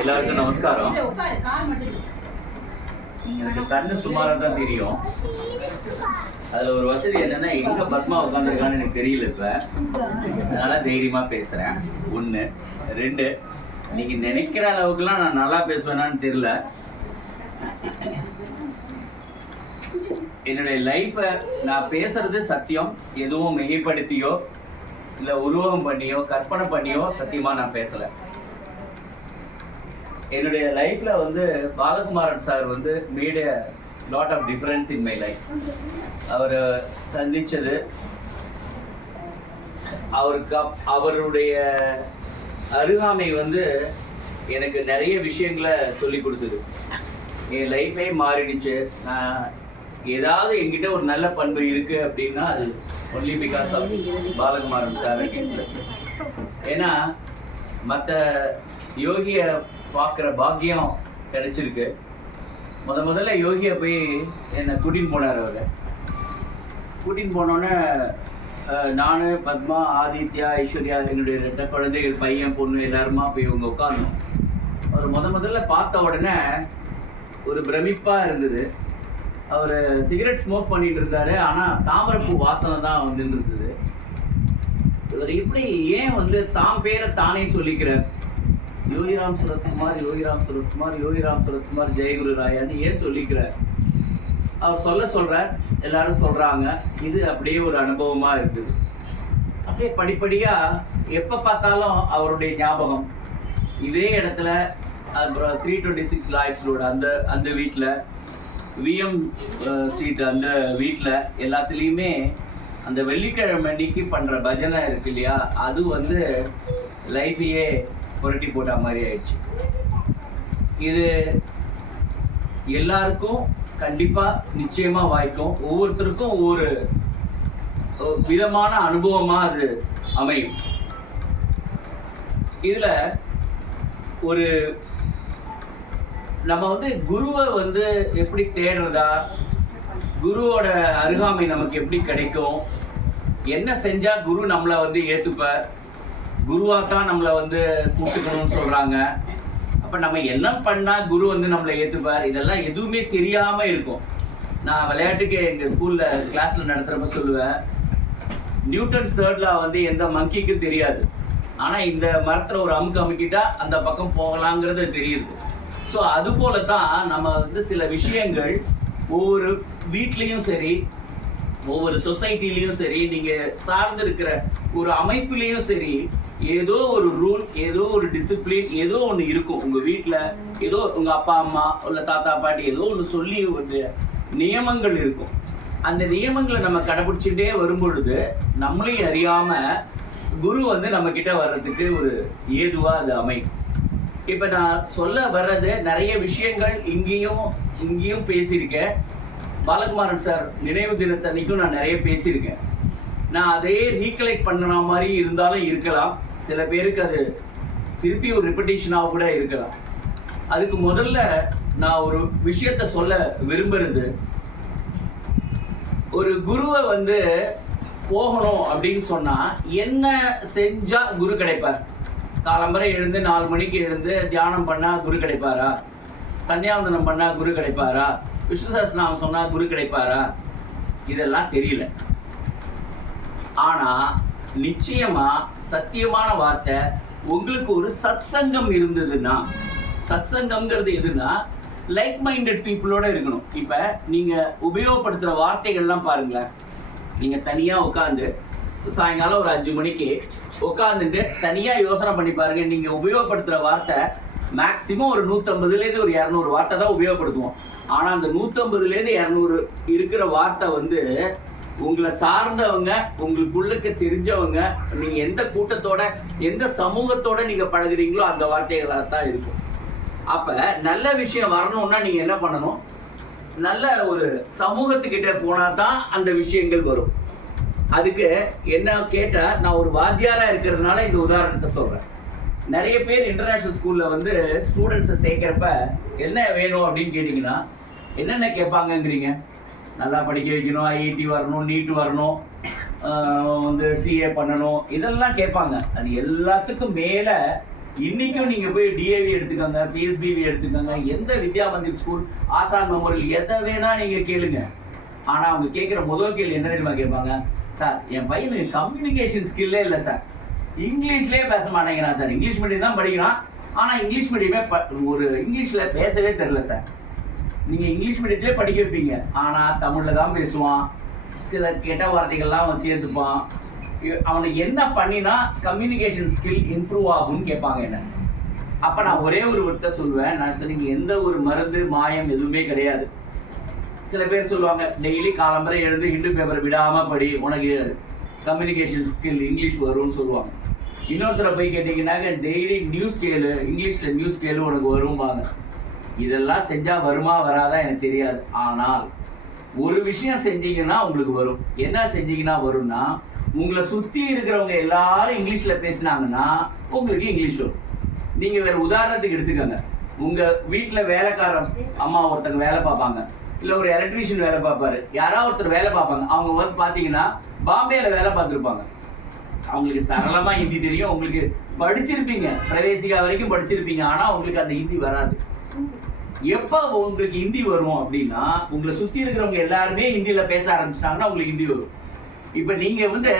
எல்லாருக்கும் நமஸ்காரம். எனக்கு கண்ணு சுமாராக தான் தெரியும். அதில் ஒரு வசதி என்னன்னா எங்கே பத்மா உட்காந்துருக்கான்னு எனக்கு தெரியல. இப்போ அதனால தைரியமாக பேசுகிறேன். 1 2 நீங்கள் நினைக்கிற அளவுக்குலாம் நான் நல்லா பேசுவேனான்னு தெரியல. என்னுடைய லைஃப்பை நான் பேசுறது சத்தியம். எதுவும் மிகைப்படுத்தியோ இல்லை உருவகம் பண்ணியோ கற்பனை பண்ணியோ சத்தியமாக நான் பேசலை. என்னுடைய லைஃப்பில் வந்து பாலகுமாரன் சார் வந்து made a lot of difference in my life. அவர் சந்தித்தது, அவருடைய அருகாமை வந்து எனக்கு நிறைய விஷயங்களை சொல்லி கொடுத்தது. என் லைஃபே மாறிடுச்சு. நான் ஏதாவது என்கிட்ட ஒரு நல்ல பண்பு இருக்கு அப்படின்னா அது only because of Balakumaran sir. ஏன்னா மற்ற யோகியை பார்க்குற பாக்கியம் கிடைச்சிருக்கு. முதல்ல யோகியை போய் என்னை கூட்டின்னு போனார். அவர் கூட்டின்னு போனோன்னே நான், பத்மா, ஆதித்யா, ஐஸ்வர்யா, என்னுடைய 2 குழந்தைகள், பையன் பொண்ணு எல்லாருமா போய் இவங்க உட்காந்தோம். அவர் முதல்ல பார்த்த உடனே ஒரு பிரமிப்பாக இருந்தது. அவர் சிகரெட் ஸ்மோக் பண்ணிட்டு இருந்தாரு. ஆனால் தாமரைப்பூ வாசனை தான் வந்துட்டு இருந்தது. இவர் இப்படி ஏன் வந்து தாம் பேரை தானே சொல்லிக்கிறார்? யோகிராம் சுரத்குமார், யோகிராம் சுரத்குமார், யோகிராம் சுரத்குமார், ஜெயகுரு ராயான்னு ஏன் சொல்லிக்கிறார்? அவர் சொல்றார், எல்லாரும் சொல்றாங்க. இது அப்படியே ஒரு அனுபவமா இருக்குது. அப்படியே படிப்படியா எப்ப பார்த்தாலும் அவருடைய ஞாபகம். இதே இடத்துல அப்புறம் 326 லாய்ட்ஸ் ரோடு அந்த வீட்டில், விஎம் ஸ்ட்ரீட் அந்த வீட்டில், எல்லாத்துலேயுமே அந்த வெள்ளிக்கிழமை அன்னைக்கு பண்ணுற பஜனை இருக்கு இல்லையா, அது வந்து லைஃபையே புரட்டி போட்ட மாதிரி ஆயிடுச்சு. இது எல்லாருக்கும் கண்டிப்பாக நிச்சயமாக வாய்க்கும். ஒவ்வொருத்தருக்கும் ஒவ்வொரு விதமான அனுபவமாக அது அமையும். இதில் ஒரு நம்ம வந்து குருவை வந்து எப்படி தேடுறதா, குருவோட அருகாமை நமக்கு எப்படி கிடைக்கும், என்ன செஞ்சால் குரு நம்மளை வந்து ஏற்றுப்பார், குருவாக தான் நம்மளை வந்து கூப்பிட்டுக்கணும்னு சொல்கிறாங்க. அப்போ நம்ம என்ன பண்ணால் குரு வந்து நம்மளை ஏற்றுப்பார், இதெல்லாம் எதுவுமே தெரியாமல் இருக்கும். நான் விளையாட்டுக்கு எங்கள் ஸ்கூலில் கிளாஸில் நடத்துகிறப்ப சொல்லுவேன், நியூட்டன்ஸ் 3rd லா வந்து எந்த மங்கிக்கும் தெரியாது. ஆனால் இந்த மரத்தில் ஒரு அமுக்கு அமுக்கிட்டா அந்த பக்கம் போகலாங்கிறது தெரியுது. ஸோ அதுபோல தான் நம்ம வந்து சில விஷயங்கள் ஒவ்வொரு வீட்லேயும் சரி, ஒவ்வொரு சொசைட்டிலையும் சரி, நீங்கள் சார்ந்து இருக்கிற ஒரு அமைப்புலேயும் சரி, ஏதோ ஒரு ரூல், ஏதோ ஒரு டிசிப்ளின், ஏதோ ஒன்று இருக்கும். உங்கள் வீட்டில் ஏதோ உங்கள் அப்பா அம்மா இல்லை தாத்தா பாட்டி ஏதோ ஒன்று சொல்லி ஒரு நியமங்கள் இருக்கும். அந்த நியமங்களை நம்ம கடைபிடிச்சுட்டே வரும்பொழுது நம்மளையும் அறியாமல் குரு வந்து நம்மக்கிட்ட வர்றதுக்கு ஒரு ஏதுவாக அது அமையும். இப்போ நான் சொல்ல வர்றது நிறைய விஷயங்கள் இங்கேயும் பேசியிருக்கேன். பாலகுமாரன் சார் நினைவு தினத்தன்னைக்கும் நான் நிறைய பேசியிருக்கேன். நான் அதையே ரீகலெக்ட் பண்ணுற மாதிரி இருந்தாலும் இருக்கலாம். சில பேருக்கு அது திருப்பி ஒரு ரிப்பீட்டேஷனாக கூட இருக்கலாம். அதுக்கு முதல்ல நான் ஒரு விஷயத்த சொல்ல விரும்புறது, ஒரு குருவை வந்து போகணும் அப்படின்னு சொன்னால் என்ன செஞ்சால் குரு கிடைப்பார்? காலம்பரை எழுந்து 4 மணிக்கு எழுந்து தியானம் பண்ணால் குரு கிடைப்பாரா? சன்னியாவந்தனம் பண்ணால் குரு கிடைப்பாரா? விஷ்ணு சஹஸ்ரநாமம் சொன்னால் குரு கிடைப்பாரா? இதெல்லாம் தெரியல. ஆனால் நிச்சயமாக சத்தியமான வார்த்தை, உங்களுக்கு ஒரு சத்சங்கம் இருந்ததுன்னா, சத்சங்கம்ங்கிறது எதுனா லைக் மைண்டட் பீப்புளோட இருக்கணும். இப்போ நீங்கள் உபயோகப்படுத்துகிற வார்த்தைகள்லாம் பாருங்களேன். நீங்கள் தனியாக உட்காந்து சாயங்காலம் ஒரு 5 மணிக்கு உட்காந்துட்டு தனியாக யோசனை பண்ணி பாருங்க. நீங்கள் உபயோகப்படுத்துகிற வார்த்தை மேக்சிமம் ஒரு 150லேருந்து ஒரு 200 வார்த்தை தான் உபயோகப்படுத்துவோம். ஆனால் அந்த 150லேருந்து 200 இருக்கிற வார்த்தை வந்து உங்களை சார்ந்தவங்க, உங்களுக்குள்ளுக்கு தெரிஞ்சவங்க, நீங்கள் எந்த கூட்டத்தோட எந்த சமூகத்தோட நீங்கள் பழகுறீங்களோ அந்த வார்த்தைகளாக தான் இருக்கும். அப்போ நல்ல விஷயம் வரணும்னா நீங்கள் என்ன பண்ணணும்? நல்ல ஒரு சமூகத்துக்கிட்ட போனால் தான் அந்த விஷயங்கள் வரும். அதுக்கு என்ன கேட்டால், நான் ஒரு வாத்தியாராக இருக்கிறதுனால இந்த உதாரணத்தை சொல்கிறேன். நிறைய பேர் இன்டர்நேஷ்னல் ஸ்கூலில் வந்து ஸ்டூடெண்ட்ஸை சேர்க்குறப்ப என்ன வேணும் அப்படின்னு கேட்டிங்கன்னா என்னென்ன கேட்பாங்கங்கிறீங்க? நல்லா படிக்க வைக்கணும், ஐஐடி வரணும், நீட் வரணும், வந்து சிஏ பண்ணணும், இதெல்லாம் கேட்பாங்க. அது எல்லாத்துக்கும் மேலே இன்னைக்கும் நீங்க போய் டிஏவி எடுத்துக்கோங்க, பிஎஸ்பிவி எடுத்துக்கோங்க, எந்த வித்யா மந்திர் ஸ்கூல், ஆசான் மெமோரியல், எதை வேணா நீங்க கேளுங்க. ஆனா அவங்க கேட்கிற முதல் கேள்வி என்ன தெரியுமா கேட்பாங்க? சார் என் பையனுக்கு கம்யூனிகேஷன் ஸ்கில்லே இல்லை சார், இங்கிலீஷ்லேயே பேச மாட்டேங்கிறான் சார், இங்கிலீஷ் மீடியம் தான் படிக்கிறான், ஆனா இங்கிலீஷ் மீடியமே ஒரு இங்கிலீஷ்ல பேசவே தெரியல சார். நீங்க இங்கிலீஷ் மீடியத்திலே படிக்க வைப்பீங்க, ஆனா தமிழ்ல தான் பேசுவான், சில கெட்ட வார்த்தைகள்லாம் அவன் சேர்த்துப்பான். அவனுக்கு என்ன பண்ணினா கம்யூனிகேஷன் ஸ்கில் இம்ப்ரூவ் ஆகும்னு கேட்பாங்க என்ன. அப்ப நான் ஒரே ஒரு வார்த்தை சொல்லுவேன், நான் சொன்னீங்க எந்த ஒரு மருந்து மாயம் எதுவுமே கிடையாது. சில பேர் சொல்லுவாங்க டெய்லி காலம்பரை எழுந்து ஹிந்து பேப்பரை விடாம படி, உனக்கு கம்யூனிகேஷன் ஸ்கில் இங்கிலீஷ் வரும்னு சொல்லுவாங்க. இன்னொருத்தரை போய் கேட்டீங்கன்னாக்க டெய்லி நியூஸ் கேளு, இங்கிலீஷ்ல நியூஸ் கேளு உனக்கு வரும்பாங்க. இதெல்லாம் செஞ்சா வருமா வராதா எனக்கு தெரியாது. ஆனால் ஒரு விஷயம் செஞ்சீங்கன்னா உங்களுக்கு வரும். என்ன செஞ்சீங்கன்னா வரும்னா, உங்களை சுத்தி இருக்கிறவங்க எல்லாரும் இங்கிலீஷ்ல பேசினாங்கன்னா உங்களுக்கு இங்கிலீஷ் வரும். நீங்க வேற உதாரணத்துக்கு எடுத்துக்கோங்க, உங்க வீட்டுல வேலைக்காரன் அம்மா ஒருத்தங்க வேலை பார்ப்பாங்க, இல்ல ஒரு எலக்ட்ரீஷியன் வேலை பார்ப்பாரு, யாராவது ஒருத்தர் வேலை பார்ப்பாங்க. அவங்க வந்து பாத்தீங்கன்னா பாம்பேல வேலை பார்த்துருப்பாங்க. அவங்களுக்கு சரளமா ஹிந்தி தெரியும், உங்களுக்கு படிச்சிருப்பீங்க, பிரவேசிகா வரைக்கும் படிச்சிருப்பீங்க, ஆனா உங்களுக்கு அந்த ஹிந்தி வராது. எப்ப உங்களுக்கு ஹிந்தி வரும் அப்படின்னா, உங்களை சுத்தி இருக்கிறவங்க எல்லாருமே ஹிந்தியில பேச ஆரம்பிச்சிட்டாங்கன்னா உங்களுக்கு ஹிந்தி வரும். இப்ப நீங்க வந்து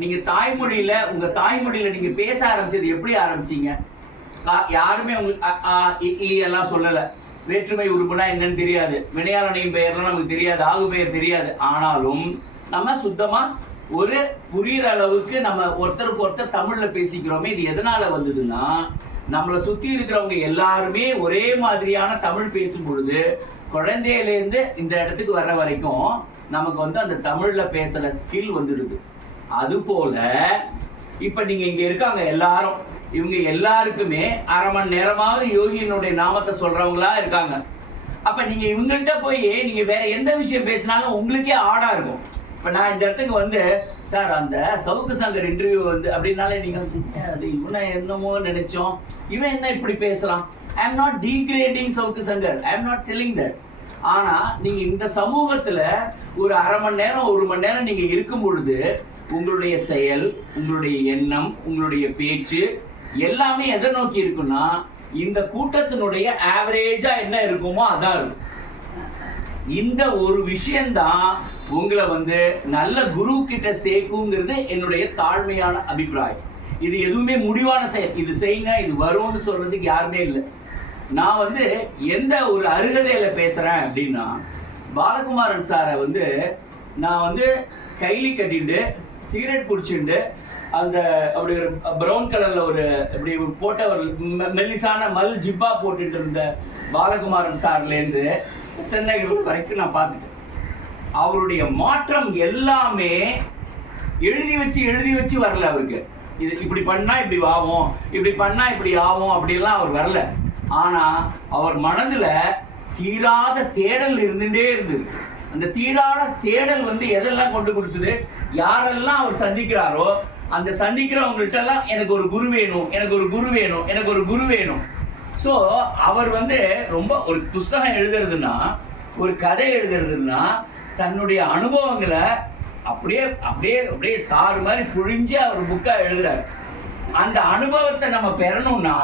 நீங்க தாய்மொழியில, உங்க தாய்மொழியில நீங்க பேச ஆரம்பிச்சது எப்படி ஆரம்பிச்சீங்க? யாருமே உங்களுக்கு எல்லாம் சொல்லல, வேற்றுமை உறுப்புனா என்னன்னு தெரியாது, வினையாளனின் பெயர்லாம் நமக்கு தெரியாது, ஆகு பெயர் தெரியாது. ஆனாலும் நம்ம சுத்தமா ஒரு புரியுற அளவுக்கு நம்ம ஒருத்தருக்கு ஒருத்தர் தமிழ்ல பேசிக்கிறோமே. இது எதனால வந்ததுன்னா, நம்மளை சுத்தி இருக்கிறவங்க எல்லாருமே ஒரே மாதிரியான தமிழ் பேசும் பொழுது, குழந்தையிலேருந்து இந்த இடத்துக்கு வர்ற வரைக்கும் நமக்கு வந்து அந்த தமிழ்ல பேசுற ஸ்கில் வந்துடுது. அது போல இப்ப நீங்க இங்க இருக்காங்க எல்லாரும், இவங்க எல்லாருக்குமே அரை மணி நேரமாவது யோகியினுடைய நாமத்தை சொல்றவங்களா இருக்காங்க. அப்ப நீங்க இவங்கள்ட்ட போய் நீங்க வேற எந்த விஷயம் பேசினாலும் உங்களுக்கே ஆடா இருக்கும். இப்ப நான் இந்த இடத்துக்கு வந்து சார் அந்த சவுக்கு சங்கர் இன்டர்வியூ வந்து அப்படின்னாலே நீங்க அது இவனை என்னமோ நினைச்சோம், இவன் என்ன இப்படி பேசுறான். I am not degrading Savukku Shankar, I am not telling that. ஆனா நீங்க இந்த சமூகத்துல ஒரு அரை மணி நேரம் 1 மணி நேரம் நீங்க இருக்கும் பொழுது உங்களுடைய செயல், உங்களுடைய எண்ணம், உங்களுடைய பேச்சு எல்லாமே எதை நோக்கி இருக்குன்னா, இந்த கூட்டத்தினுடைய ஆவரேஜா என்ன இருக்குமோ அதான் இருக்கும். இந்த ஒரு விஷயம்தான் உங்களை வந்து நல்ல குரு கிட்ட சேர்க்குங்கிறது என்னுடைய தாழ்மையான அபிப்பிராயம். இது எதுவுமே முடிவான செயல், இது செய்யுங்க இது வரும்னு சொல்றதுக்கு யாருமே இல்லை. நான் வந்து எந்த ஒரு அருகதையில பேசுறேன் அப்படின்னா, பாலகுமாரன் சாரை வந்து நான் வந்து கைலி கட்டிட்டு சிகரெட் குடிச்சுட்டு அந்த அப்படி ஒரு ப்ரௌன் கலர்ல ஒரு இப்படி போட்ட ஒரு மெல்லிசான மல் ஜிப்பா போட்டுட்டு இருந்த பாலகுமாரன் சார்லேருந்து சென்னை வரைக்கும் நான் பார்த்துட்டேன். அவருடைய மாற்றம் எல்லாமே எழுதி வச்சு வரல. அவருக்கு இது இப்படி பண்ணா இப்படி ஆகும், இப்படி பண்ணா இப்படி ஆகும் அப்படிலாம் அவர் வரல. ஆனா அவர் மனதுல தீராத தேடல் இருந்துட்டே இருந்தது. அந்த தீராத தேடல் வந்து எதெல்லாம் கொண்டு கொடுத்தது, யாரெல்லாம் அவர் சந்திக்கிறாரோ அந்த சந்திக்கிறவங்கள்ட்ட எல்லாம் எனக்கு ஒரு குரு வேணும், எனக்கு ஒரு குரு வேணும், எனக்கு ஒரு குரு வேணும். ஸோ அவர் வந்து ரொம்ப ஒரு புஸ்தகம் எழுதுறதுன்னா, ஒரு கதை எழுதுறதுன்னா தன்னுடைய அனுபவங்களை அப்படியே அப்படியே அப்படியே சாறு மாதிரி புழிஞ்சு அவர் புக்கா எழுதுறாரு. அந்த அனுபவத்தை நம்ம பெறணும்னா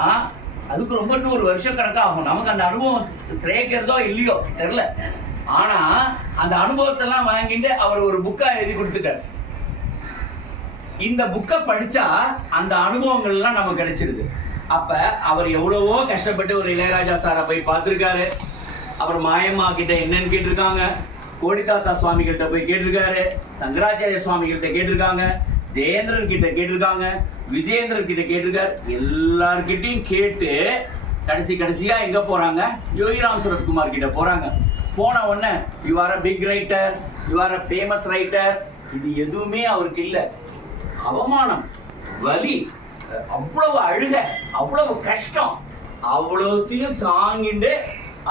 அதுக்கு ரொம்ப 100 வருஷம் கணக்காகும். நமக்கு அந்த அனுபவம் சேர்க்கிறதோ இல்லையோ தெரியல. ஆனா அந்த அனுபவத்தெல்லாம் வாங்கிட்டு அவர் ஒரு புக்கா எழுதி கொடுத்துட்டார். இந்த புக்கை படிச்சா அந்த அனுபவங்கள் எல்லாம் நமக்கு கிடைச்சிருது. அப்ப அவர் எவ்வளவோ கஷ்டப்பட்டு ஒரு இளையராஜா சாரை போய் பார்த்திருக்காரு, அப்புறம் மாயம்மா கிட்ட என்னன்னு கேட்டிருக்காங்க, கோடிதாத்தா சுவாமி கிட்ட போய் கேட்டிருக்காரு, சங்கராச்சாரிய சுவாமி கிட்ட கேட்டிருக்காங்க, ஜெயேந்திரன் கிட்ட கேட்டிருக்காங்க, விஜயேந்திரன் கிட்ட கேட்டிருக்காரு. எல்லார்கிட்டையும் கேட்டு கடைசியா எங்க போறாங்க, யோகிராம் சுரத்குமார் கிட்ட போறாங்க. போன உடனே you are a big writer, you are a famous writer. இது எதுவுமே அவருக்கு இல்லை. அவமானம், வலி, அவ்வளவு அழுக, அவ்வளவு கஷ்டம், அவ்வளவுத்தையும் தாங்கிட்டு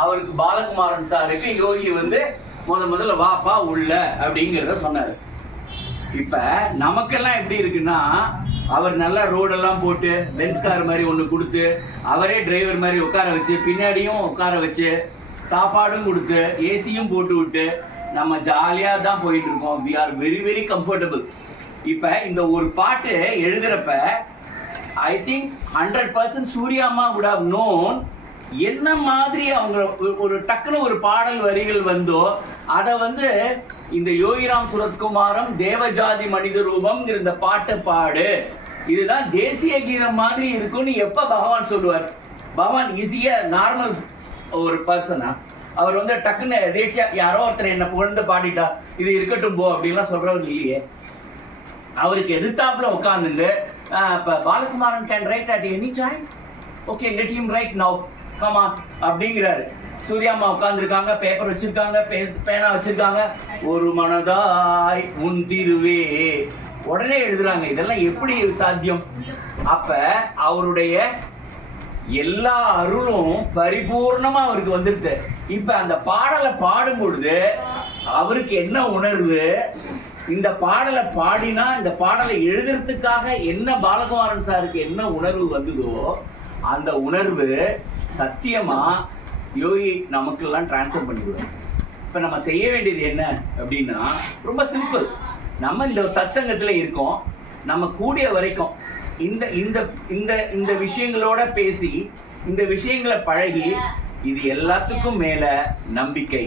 அவருக்கு பாலகுமாரன் சாருக்கு யோகி வந்து முதல்ல வாப்பா உள்ள அப்படிங்கிறத சொன்னாரு. இப்ப நமக்கெல்லாம் எப்படி இருக்குன்னா, அவர் நல்லா ரோடெல்லாம் போட்டு பென்ஸ் கார் மாதிரி ஒன்று கொடுத்து, அவரே டிரைவர் மாதிரி உட்கார வச்சு, பின்னாடியும் உட்கார வச்சு, சாப்பாடும் கொடுத்து, ஏசியும் போட்டு விட்டு நம்ம ஜாலியா தான் போயிட்டு இருக்கோம். We are very very comfortable. இப்ப இந்த ஒரு பாட்டு எழுதுறப்ப ஐ திங்க் 100% சூர்யாமா would have known என்ன மாதிரி அவங்க ஒரு டக்குன்னு ஒரு பாடல் வரிகள் வந்தோ அதை வந்து இந்த யோகிராம் சுரத்குமாரம் தேவஜாதி மனித ரூபம்ங்கிற இந்த பாட்டை பாடு, இதுதான் தேசிய கீதம் மாதிரி இருக்கும்னு எப்ப பகவான் சொல்லுவார்? பகவான் ஈஸியா நார்மல் ஒரு பர்சனா? அவர் வந்து டக்குன்னு தேசிய யாரோ ஒருத்தர் என்ன புகழ்ந்து பாடிட்டா இது இருக்கட்டும் போ அப்படின்லாம் சொல்றவர் இல்லையே. அவருக்கு எதிர்த்தாப்புல உட்காந்துட்டு இப்போ Balakumaran can write at any time, okay let him right now come on அப்படிங்கிறாரு. சூர்யாம்மா உட்காந்துருக்காங்க, பேப்பர் வச்சிருக்காங்க, பேனா வச்சிருக்காங்க. ஒரு மனதாய் உன் திருவே உடனே எழுதுறாங்க. இதெல்லாம் எப்படி சாத்தியம்? அப்ப அவருடைய எல்லா அருளும் பரிபூர்ணமா அவருக்கு வந்துருது. இப்ப அந்த பாடலை பாடும் பொழுது அவருக்கு என்ன உணர்வு? இந்த பாடலை பாடினா இந்த பாடலை எழுதுறதுக்காக என்ன பாலகுமாரன் சாருக்கு என்ன உணர்வு வந்ததோ அந்த உணர்வு சத்தியமா யோகி நமக்கெல்லாம் டிரான்ஸ்ஃபர் பண்ணிவிடுவோம். இப்போ நம்ம செய்ய வேண்டியது என்ன அப்படின்னா ரொம்ப சிம்பிள். நம்ம இந்த ஒரு சத்சங்கத்தில் இருக்கோம், நம்ம கூடிய வரைக்கும் இந்த இந்த இந்த இந்த விஷயங்களோட பேசி இந்த விஷயங்களை பழகி, இது எல்லாத்துக்கும் மேல நம்பிக்கை.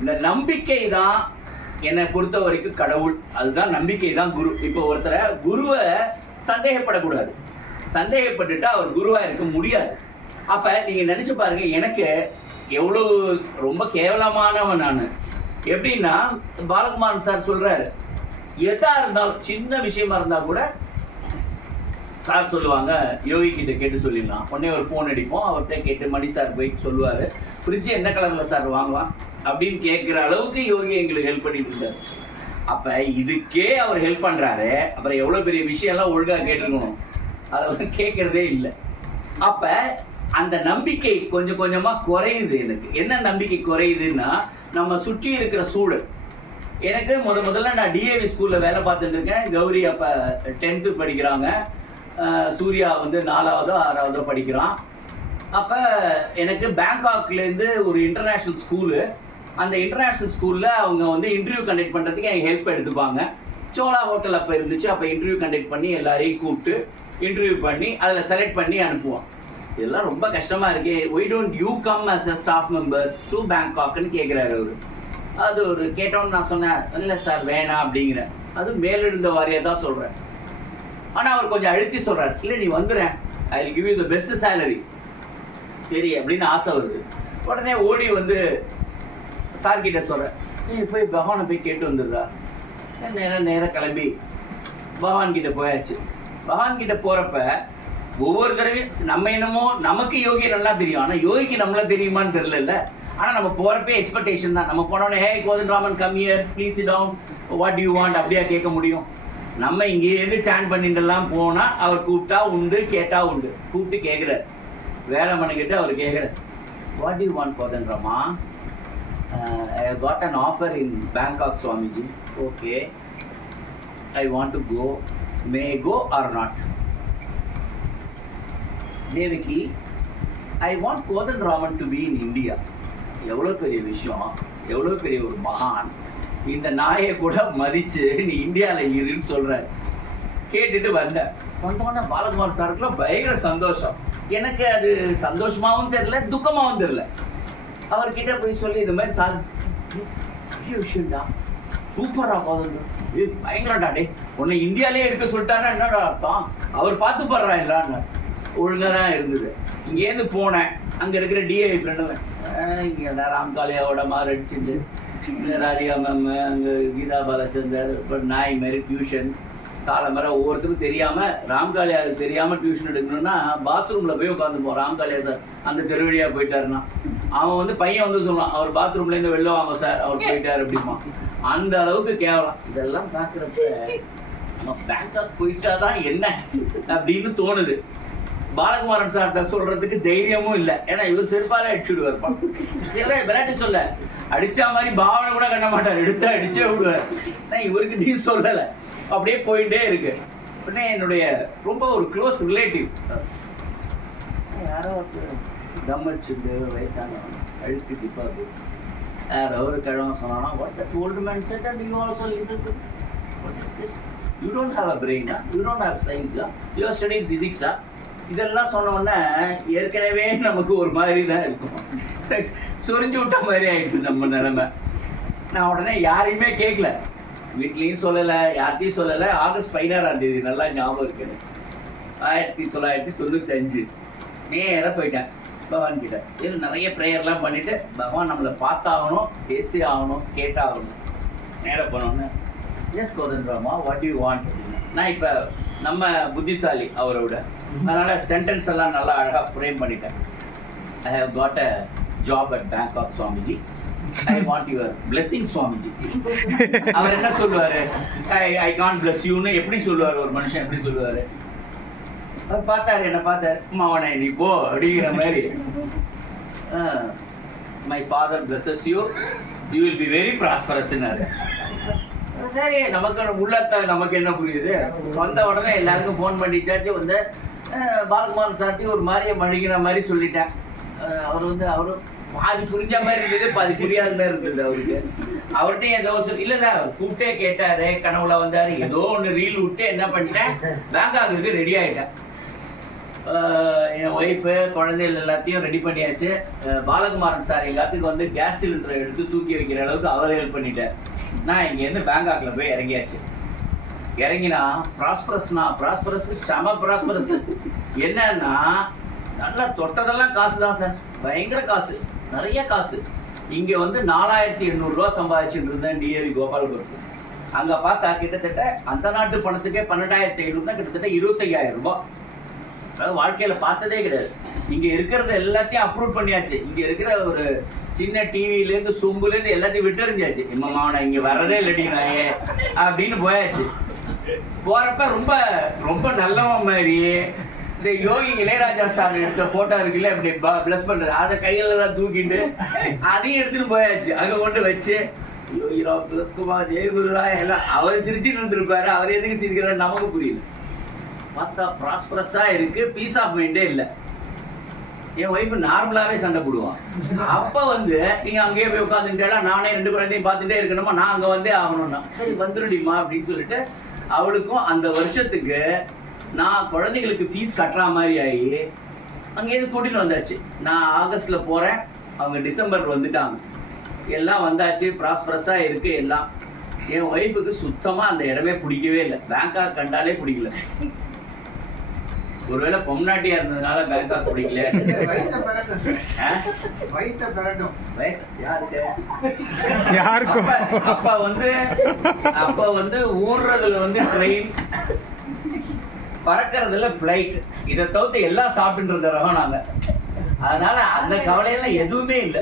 இந்த நம்பிக்கை தான் என்னை பொறுத்த வரைக்கும் கடவுள். அதுதான் நம்பிக்கை தான் குரு. இப்போ ஒருத்தரை குருவை சந்தேகப்படக்கூடாது. சந்தேகப்பட்டுட்டா அவர் குருவா இருக்க முடியாது. அப்ப நீங்க நினைச்சு பாருங்க, எனக்கு எவ்வளவு ரொம்ப கேவலமானவன் நான். எப்படின்னா பாலகுமாரன் சார் சொல்றாரு, எதா இருந்தாலும் சின்ன விஷயமா இருந்தா கூட சார் சொல்லுவாங்க யோகி கிட்ட கேட்டு சொல்லிடலாம். உடனே ஒரு ஃபோன் அடிப்போம், அவர்கிட்ட கேட்டு மணி சார் போய் சொல்லுவாரு, ஃப்ரிட்ஜ் என்ன கலர்ல சார் வாங்கலாம் அப்படின்னு கேட்குற அளவுக்கு யோகி எங்களுக்கு ஹெல்ப் பண்ணிட்டு இருந்தார். அப்ப இதுக்கே அவர் ஹெல்ப் பண்றாரு, அப்புறம் எவ்வளவு பெரிய விஷயம் எல்லாம் ஒழுங்கா கேட்டுருக்கணும், அதெல்லாம் கேட்கறதே இல்லை. அப்ப அந்த நம்பிக்கை கொஞ்சம் கொஞ்சமா குறையுது. எனக்கு என்ன நம்பிக்கை குறையுதுன்னா, நம்ம சுற்றி இருக்கிற சூழல். எனக்கு முதல்ல நான் டிஏவி ஸ்கூல்ல வேலை பார்த்துட்டு இருக்கேன். கௌரி அப்ப 10th படிக்கிறாங்க, சூர்யா வந்து 4வது 6வது படிக்கிறான். அப்ப எனக்கு பேங்காக்லேருந்து ஒரு இன்டர்நேஷ்னல் ஸ்கூலு, அந்த இன்டர்நேஷ்னல் ஸ்கூலில் அவங்க வந்து இன்டர்வியூ கண்டக்ட் பண்ணுறதுக்கு என் ஹெல்ப் எடுத்துப்பாங்க. சோலா ஹோட்டல் அப்போ இருந்துச்சு. அப்போ இன்டர்வியூ கண்டக்ட் பண்ணி எல்லாரையும் கூப்பிட்டு இன்டர்வியூ பண்ணி அதில் செலக்ட் பண்ணி அனுப்புவோம். இதெல்லாம் ரொம்ப கஷ்டமாக இருக்கு. Why don't you come as a staff members to பேங்காக்னு கேட்குறாரு அவர். அது ஒரு கேட்டோன்னு நான் சொன்னேன், இல்லை சார் வேணாம் அப்படிங்கிறேன். அது மேலெழுந்த வாரியாக தான் சொல்கிறேன். ஆனால் அவர் கொஞ்சம் அழுத்தி சொல்கிறார், இல்லை நீ வந்துடுறேன், I will give you the best salary. சரி அப்படின்னு ஆசை வருது. உடனே ஓடி வந்து சார்கிட்ட சொல்கிறேன், நீ போய் பகவானை போய் கேட்டு வந்துடுறா. நேராக கிளம்பி பகவான்கிட்ட போயாச்சு. பகவான்கிட்ட போகிறப்ப ஒவ்வொரு தடவையும் நம்ம என்னமோ நமக்கு யோகி நல்லா தெரியும், ஆனால் யோகிக்கு நம்மள தெரியுமான்னு தெரியல. ஆனால் நம்ம போகிறப்பே எக்ஸ்பெக்டேஷன் தான். நம்ம போனோடனே hey Kothandaraman come here please sit down, what you want அப்படியா கேட்க முடியும்? நம்ம இங்கேருந்து சேன் பண்ணிட்டுலாம் போனால் அவர் கூப்பிட்டா உண்டு, கேட்டா உண்டு. கூப்பிட்டு கேட்குறாரு, வேலை பண்ணிக்கிட்டு அவர் கேட்குறாரு, வாட் யூ வாண்ட் கோதண்டராமா? I got an offer in Bangkok, Swamiji. Okay, I want to go. May I go or not? Devaki, I want Kodandaraman to be in India. எவ்வளோ பெரிய விஷயம், எவ்வளோ பெரிய ஒரு மகான். இந்த நாயை கூட மதிச்சு நீ இந்தியாவில் இருன்னு சொல்கிறார். கேட்டுட்டு வந்தோன்னே பாலகுமார் சாருக்குலாம் பயங்கர சந்தோஷம். எனக்கு அது சந்தோஷமாகவும் தெரியல, துக்கமாகவும் தெரியல. அவர்கிட்ட போய் சொல்லி இந்த மாதிரி சார் பெரிய விஷயம்டா, சூப்பரா போதும், பயங்கரடா, டே உன்னை இந்தியாலே இருக்க சொல்லிட்டாரா என்னடா அர்த்தம்? அவர் பார்த்து போடுறா இல்லான்னு ஒழுங்காக தான் இருந்தது. இங்கேருந்து போனேன், அங்கே இருக்கிற டிஏவி ஃப்ரெண்டு இங்கே ராம்காலியாவோட மாறு அடிச்சுட்டு, ராதிகா மேம், அங்கே கீதா பாலச்சந்தர், இப்போ நாய் மாரி டியூஷன் காலம்பரை ஒவ்வொருத்தருக்கும் தெரியாமல், ராம்காலியாவுக்கு தெரியாமல் டியூஷன் எடுக்கணும்னா பாத்ரூமில் போய் உட்காந்துப்போம். ராம்காலியா சார் அந்த தெரு வழியாக போயிட்டாருன்னா அவன் வந்து பையன் வந்து சொல்லுவான், அவர் பாத்ரூம்லேருந்து வெளில வாங்க சார், அவர் போயிட்டார் அப்படிமா. அந்த அளவுக்கு கேவலம். இதெல்லாம் பார்க்குறப்ப நம்ம பேங்காக் போயிட்டா தான் என்ன அப்படின்னு தோணுது. பாலகுமாரன் சார்கிட்ட சொல்றதுக்கு தைரியமும் இல்லை, ஏன்னா இவர் செருப்பாலே அடிச்சுடுவார். சில விளையாட்டு சொல்ல அடிச்சா மாதிரி பாவனை கூட கண்ண மாட்டார், எடுத்து அடிச்சே விடுவார். இவருக்கு நீ சொல்லலை, அப்படியே போயிட்டே இருக்கு. உடனே என்னுடைய ரொம்ப ஒரு க்ளோஸ் ரிலேட்டிவ் யாரோ தம் அடிச்சுட்டு வயசானவங்க அழுக்கு சிப்பாது யாரோ ஒரு கிழமை சொன்னானா, what that old man said and you also listen to what is this? You don't have a பிரெயினா, யூ டோன்ட் ஹாவ் சயின்ஸா, யூ ஆர் ஸ்டடிங் ஃபிசிக்ஸா. இதெல்லாம் சொன்ன உடனே ஏற்கனவே நமக்கு ஒரு மாதிரி தான் இருக்கும், சொரிஞ்சு விட்ட மாதிரி ஆயிடுது நம்ம நிலைமை. நான் உடனே யாரையுமே கேட்கல, வீட்லேயும் சொல்லலை, யார்கிட்டையும் சொல்லலை. ஆகஸ்ட் 16ஆம் தேதி நல்லா ஞாபகம் இருக்கு, 1995 நேராக போயிட்டேன் பகவான் கிட்ட. இது நிறைய ப்ரேயர்லாம் பண்ணிவிட்டு, பகவான் நம்மளை பார்த்தாகணும், பேசி ஆகணும், கேட்டாகணும். நேராக போனோன்னு, எஸ் கோதண்டராமா, வாட் யூ வாண்ட். நான் இப்போ நம்ம புத்திசாலி அவரோட, அதனால் சென்டென்ஸ் எல்லாம் நல்லா அழகாக ஃப்ரேம் பண்ணிட்டேன். I have got a job at Bangkok Swamiji, I want your blessing Swamiji. அவர் என்ன சொல்லுவார், ஐ கான்ட் பிளஸ் யூன்னு எப்படி சொல்லுவார் ஒரு மனுஷன், எப்படி சொல்லுவார்? அவர் பார்த்தாரு, என்ன பார்த்தாரு, மாவனை நீ போ அப்படிங்கிற மாதிரி. My father blesses you, you will be very ப்ராஸ்பரஸ்னாரு. சரி, நமக்கு உள்ளத்தை நமக்கு என்ன புரியுது, சொந்த உடனே எல்லாருக்கும் ஃபோன் பண்ணிச்சாச்சு. வந்து பாலகுமாரன் சார்ட்டி ஒரு மாதிரியே மழுகின மாதிரி சொல்லிட்டேன். அவர் வந்து அவரு பாதி புரிஞ்ச மாதிரி இருந்தது, பாதி புரியாத மாதிரி இருந்தது அவருக்கு. அவர்கிட்ட ஏதோ இல்லைல்ல, அவர் கூப்பிட்டே கேட்டாரு, கனவுல வந்தாரு, ஏதோ ஒன்று ரீல் விட்டு என்ன பண்ணிட்டேன், பேங்காக்கு ரெடி ஆகிட்டேன். என் ஒய்ஃபு குழந்தைகள் எல்லாத்தையும் ரெடி பண்ணியாச்சு. பாலகுமாரன் சார் எல்லாத்துக்கும் வந்து கேஸ் சிலிண்டரை எடுத்து தூக்கி வைக்கிற அளவுக்கு அவர் ஹெல்ப் பண்ணிட்டார். நான் இங்கேருந்து பேங்காக்கில் போய் இறங்கியாச்சு. இறங்கினா ப்ராஸ்பரஸ் செம ப்ராஸ்பரஸ். என்னன்னா நல்லா தொட்டதெல்லாம் காசு தான் சார், பயங்கர காசு, நிறைய காசு. இங்கே வந்து 4800 ரூபா சம்பாதிச்சுட்டு இருந்தேன் டிஏவி கோபால்புரம். அங்கே பார்த்தா கிட்டத்தட்ட அந்த நாட்டு பணத்துக்கே 12500 தான், கிட்டத்தட்ட 25000 ரூபாய். அதாவது வாழ்க்கையில் பார்த்ததே கிடையாது. இங்கே இருக்கிறத எல்லாத்தையும் அப்ரூவ் பண்ணியாச்சு. இங்கே இருக்கிற ஒரு சின்ன டிவிலேருந்து சொம்புலேருந்து எல்லாத்தையும் விட்டுறிஞ்சாச்சு. இம்மாவனை இங்கே வர்றதே இல்லடி நாயே அப்படின்னு போயாச்சு. போகிறப்ப ரொம்ப ரொம்ப நல்லவன் மாதிரி இந்த யோகி இளையராஜா சாமி எடுத்த ஃபோட்டோ இருக்குல்ல, இப்படி ப்ளஸ் பண்ணுறது, அதை கையிலலாம் தூக்கிட்டு அதையும் எடுத்துகிட்டு போயாச்சு. அங்கே கொண்டு வச்சு யோகிராம் ஜெயகுருரா எல்லாம் அவர் சிரிச்சுட்டு இருந்திருப்பாரு. அவர் எதுக்கு சிரிக்கிறாரு நமக்கு புரியல. பார்த்தா ப்ராஸ்பரஸாக இருக்குது, பீஸ் ஆஃப் மைண்டே இல்லை. என் ஒய்ஃபு நார்மலாகவே சண்டை போடுவான். அப்போ வந்து நீங்கள் அங்கேயே போய் உட்காந்துட்டா, நானே 2 குழந்தையும் பார்த்துட்டே இருக்கணுமா, நான் அங்கே வந்தே ஆகணும்னா, சரி வந்துடுடிமா அப்படின்னு சொல்லிட்டு அவளுக்கும் அந்த வருஷத்துக்கு நான் குழந்தைகளுக்கு ஃபீஸ் கட்டுற மாதிரி ஆகி அங்கேயிருந்து கூட்டின்னு வந்தாச்சு. நான் ஆகஸ்ட்டில் போகிறேன், அவங்க டிசம்பர் வந்துட்டாங்க. எல்லாம் வந்தாச்சு, ப்ராஸ்பரஸாக இருக்குது எல்லாம். என் ஒய்ஃபுக்கு சுத்தமாக அந்த இடமே பிடிக்கவே இல்லை, பேங்காக் கண்டாலே பிடிக்கல. ஒருவேளை பொம்நாட்டியா இருந்ததுனால பேங்காக் பிடிக்கல. அப்ப வந்து ஊர்றதுல வந்து ட்ரெயின், பறக்கிறதுல ஃபிளைட், இதை தவிர்த்து எல்லாம் சாப்பிட்டு ரகம் நாங்க. அதனால அந்த கவலையெல்லாம் எதுவுமே இல்லை.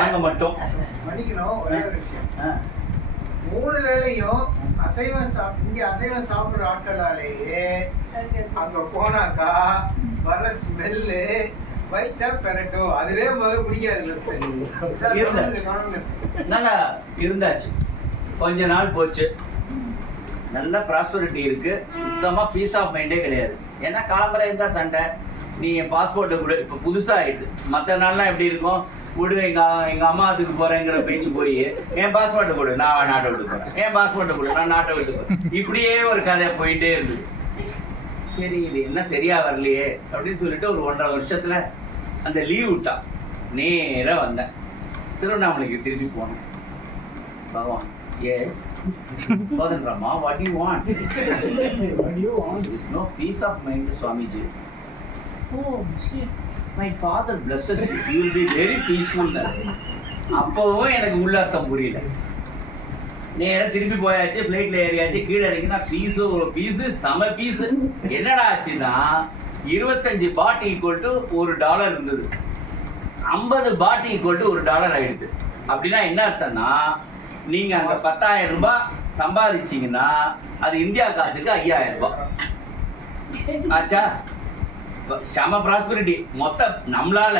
நாங்க மட்டும் 3 வேளையும் அசைவம் இங்க அசைவம் சாப்பிடுற ஆட்களாலேயே அங்க போனாக்கா வர ஸ்மெல்லு வயிற்ற பெரட்டும். அதுவே பிடிக்காது. நல்லா இருந்தாச்சு. கொஞ்ச நாள் போச்சு, நல்ல ப்ராஸ்பரிட்டி இருக்கு, சுத்தமா பீஸ் ஆஃப் மைண்டே கிடையாது. ஏன்னா காலம்பரை இருந்தா சண்டை, நீ என் பாஸ்போர்ட்டை கொடு. இப்போ புதுசாக ஆயிடுது. மற்ற நாள்லாம் எப்படி இருக்கும், விடு எங்கள் அம்மா அதுக்கு போகிறேங்கிற பேச்சு போய் என் பாஸ்போர்ட்டை கொடு, நான் நாட்டை விட்டு போகிறேன், என் பாஸ்போர்ட்டை கொடு, நான் நாட்டை விட்டு போகிறேன். இப்படியே ஒரு கதை போயிட்டே இருந்தது. சரி, இது என்ன சரியா வரலையே அப்படின்னு சொல்லிட்டு ஒரு 1.5 வருஷத்தில் அந்த லீவ் விட்டான். நேராக வந்தேன், திருவண்ணாமலைக்கு திருப்பி போனேன். பகவான், எஸ் கோதண்டராமா, what you want? Is no peace of mind Swamiji. Oh, my father blesses you. You will be very peaceful. அப்போவும் எனக்கு உள்ளர்த்தம் புரியல. நேராக திருப்பி போயாச்சு, ஃப்ளைட்டில் ஏறியாச்சு, கீழே இறங்கினா பீஸு செம பீஸு. என்னடா ஆச்சுன்னா 25 பாட் ஈக்குவல் டு $1 இருந்தது, 50 பாட் ஈக்குவல் டு $1 ஆயிடுது. அப்படின்னா என்ன அர்த்தம்னா, நீங்கள் அங்கே 10,000 ரூபாய் சம்பாதிச்சிங்கன்னா அது இந்தியா காசுக்கு 5,000 ரூபாய் ஆச்சா. செம ப்ராஸ்பரிட்டி. மொத்த நம்மளால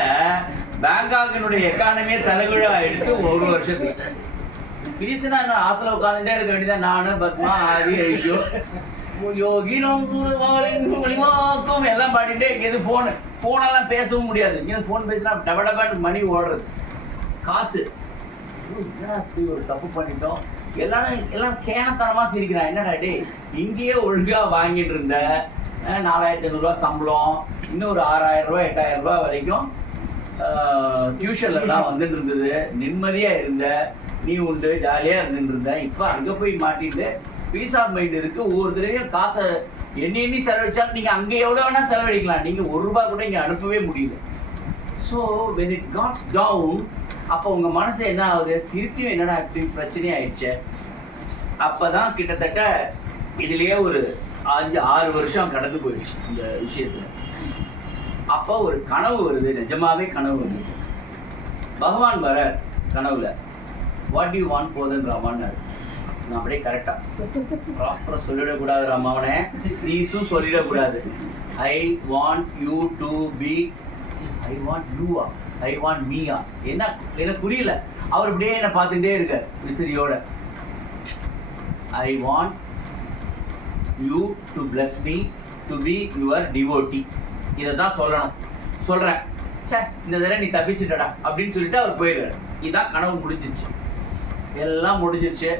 பேங்காக்கினுடைய எக்கானமியே தலைகீழா எடுத்து 1 வருஷத்துக்கு. பீஸ்னா நான் ஆத்துல உட்காந்துட்டே இருக்க வேண்டியதான். நானு, பத்மா, ஆதி, ஐஷோ, யோகினம் எல்லாம் பாடிட்டே. இங்கேருந்து ஃபோனெல்லாம் பேசவும் முடியாது. இங்கேருந்து ஃபோன் பேசினா டபடபான்னு மணி ஓடுறது, காசு. என்னடா இப்படி ஒரு தப்பு பண்ணிட்டோம். எல்லாம் கேனத்தனமா சிரிக்கிறான். என்னடா டே, இங்கேயே ஒழுங்கா வாங்கிட்டு இருந்த 4500 சம்பளம், இன்னும் ஒரு 6000 ரூபாய் 8000 ரூபாய் வரைக்கும் டியூஷன்ல எல்லாம் வந்துட்டு இருந்தது, நிம்மதியா இருந்த, நீ உண்டு ஜாலியா இருந்துட்டு இருந்த. இப்ப அங்க போய் மாட்டிட்டு பீஸ் ஆஃப் மைண்ட் இருக்கு. ஒவ்வொருத்தரையும் காசை எண்ணி செலவழிச்சாலும் நீங்க அங்க எவ்வளவு வேணா செலவழிக்கலாம், நீங்க 1 ரூபாய் கூட இங்க அனுப்பவே முடியல. So when it got down, அப்போ உங்க மனசு என்ன ஆகுது, திருப்பியும் என்னடா இப்படி பிரச்சனை ஆயிடுச்சு. அப்பதான் கிட்டத்தட்ட இதுலயே ஒரு 5-6 வருஷம் கடந்து போயிடுச்சு இந்த விஷயத்துல. அப்போ ஒரு கனவு வருது, நிஜமாவே கனவு வருது. பகவான் வர கனவுல, வாட் யூ வாண்ட் போதன் ராமான்னாரு. நான் அப்படியே கரெக்டா ப்ராஸ்பரஸ் சொல்லிடக்கூடாது ராமாவனே, ப்ளீஸும் சொல்லிடக்கூடாது. I want you to be, I want யூவா, ஐ வாண்ட் மீயா, என்ன எனக்கு புரியல. அவர் அப்படியே என்ன பார்த்துட்டே இருக்க விசிறியோட. I want you to bless me to be your devotee. இதை தான் சொல்லணும். சொல்றேன், சே இந்த தடவை நீ தப்பிச்சுட்டடா அப்படின்னு சொல்லிட்டு அவர் போயிடுறாரு. இதான் கனவு முடிஞ்சிருச்சு, எல்லாம் முடிஞ்சிருச்சு.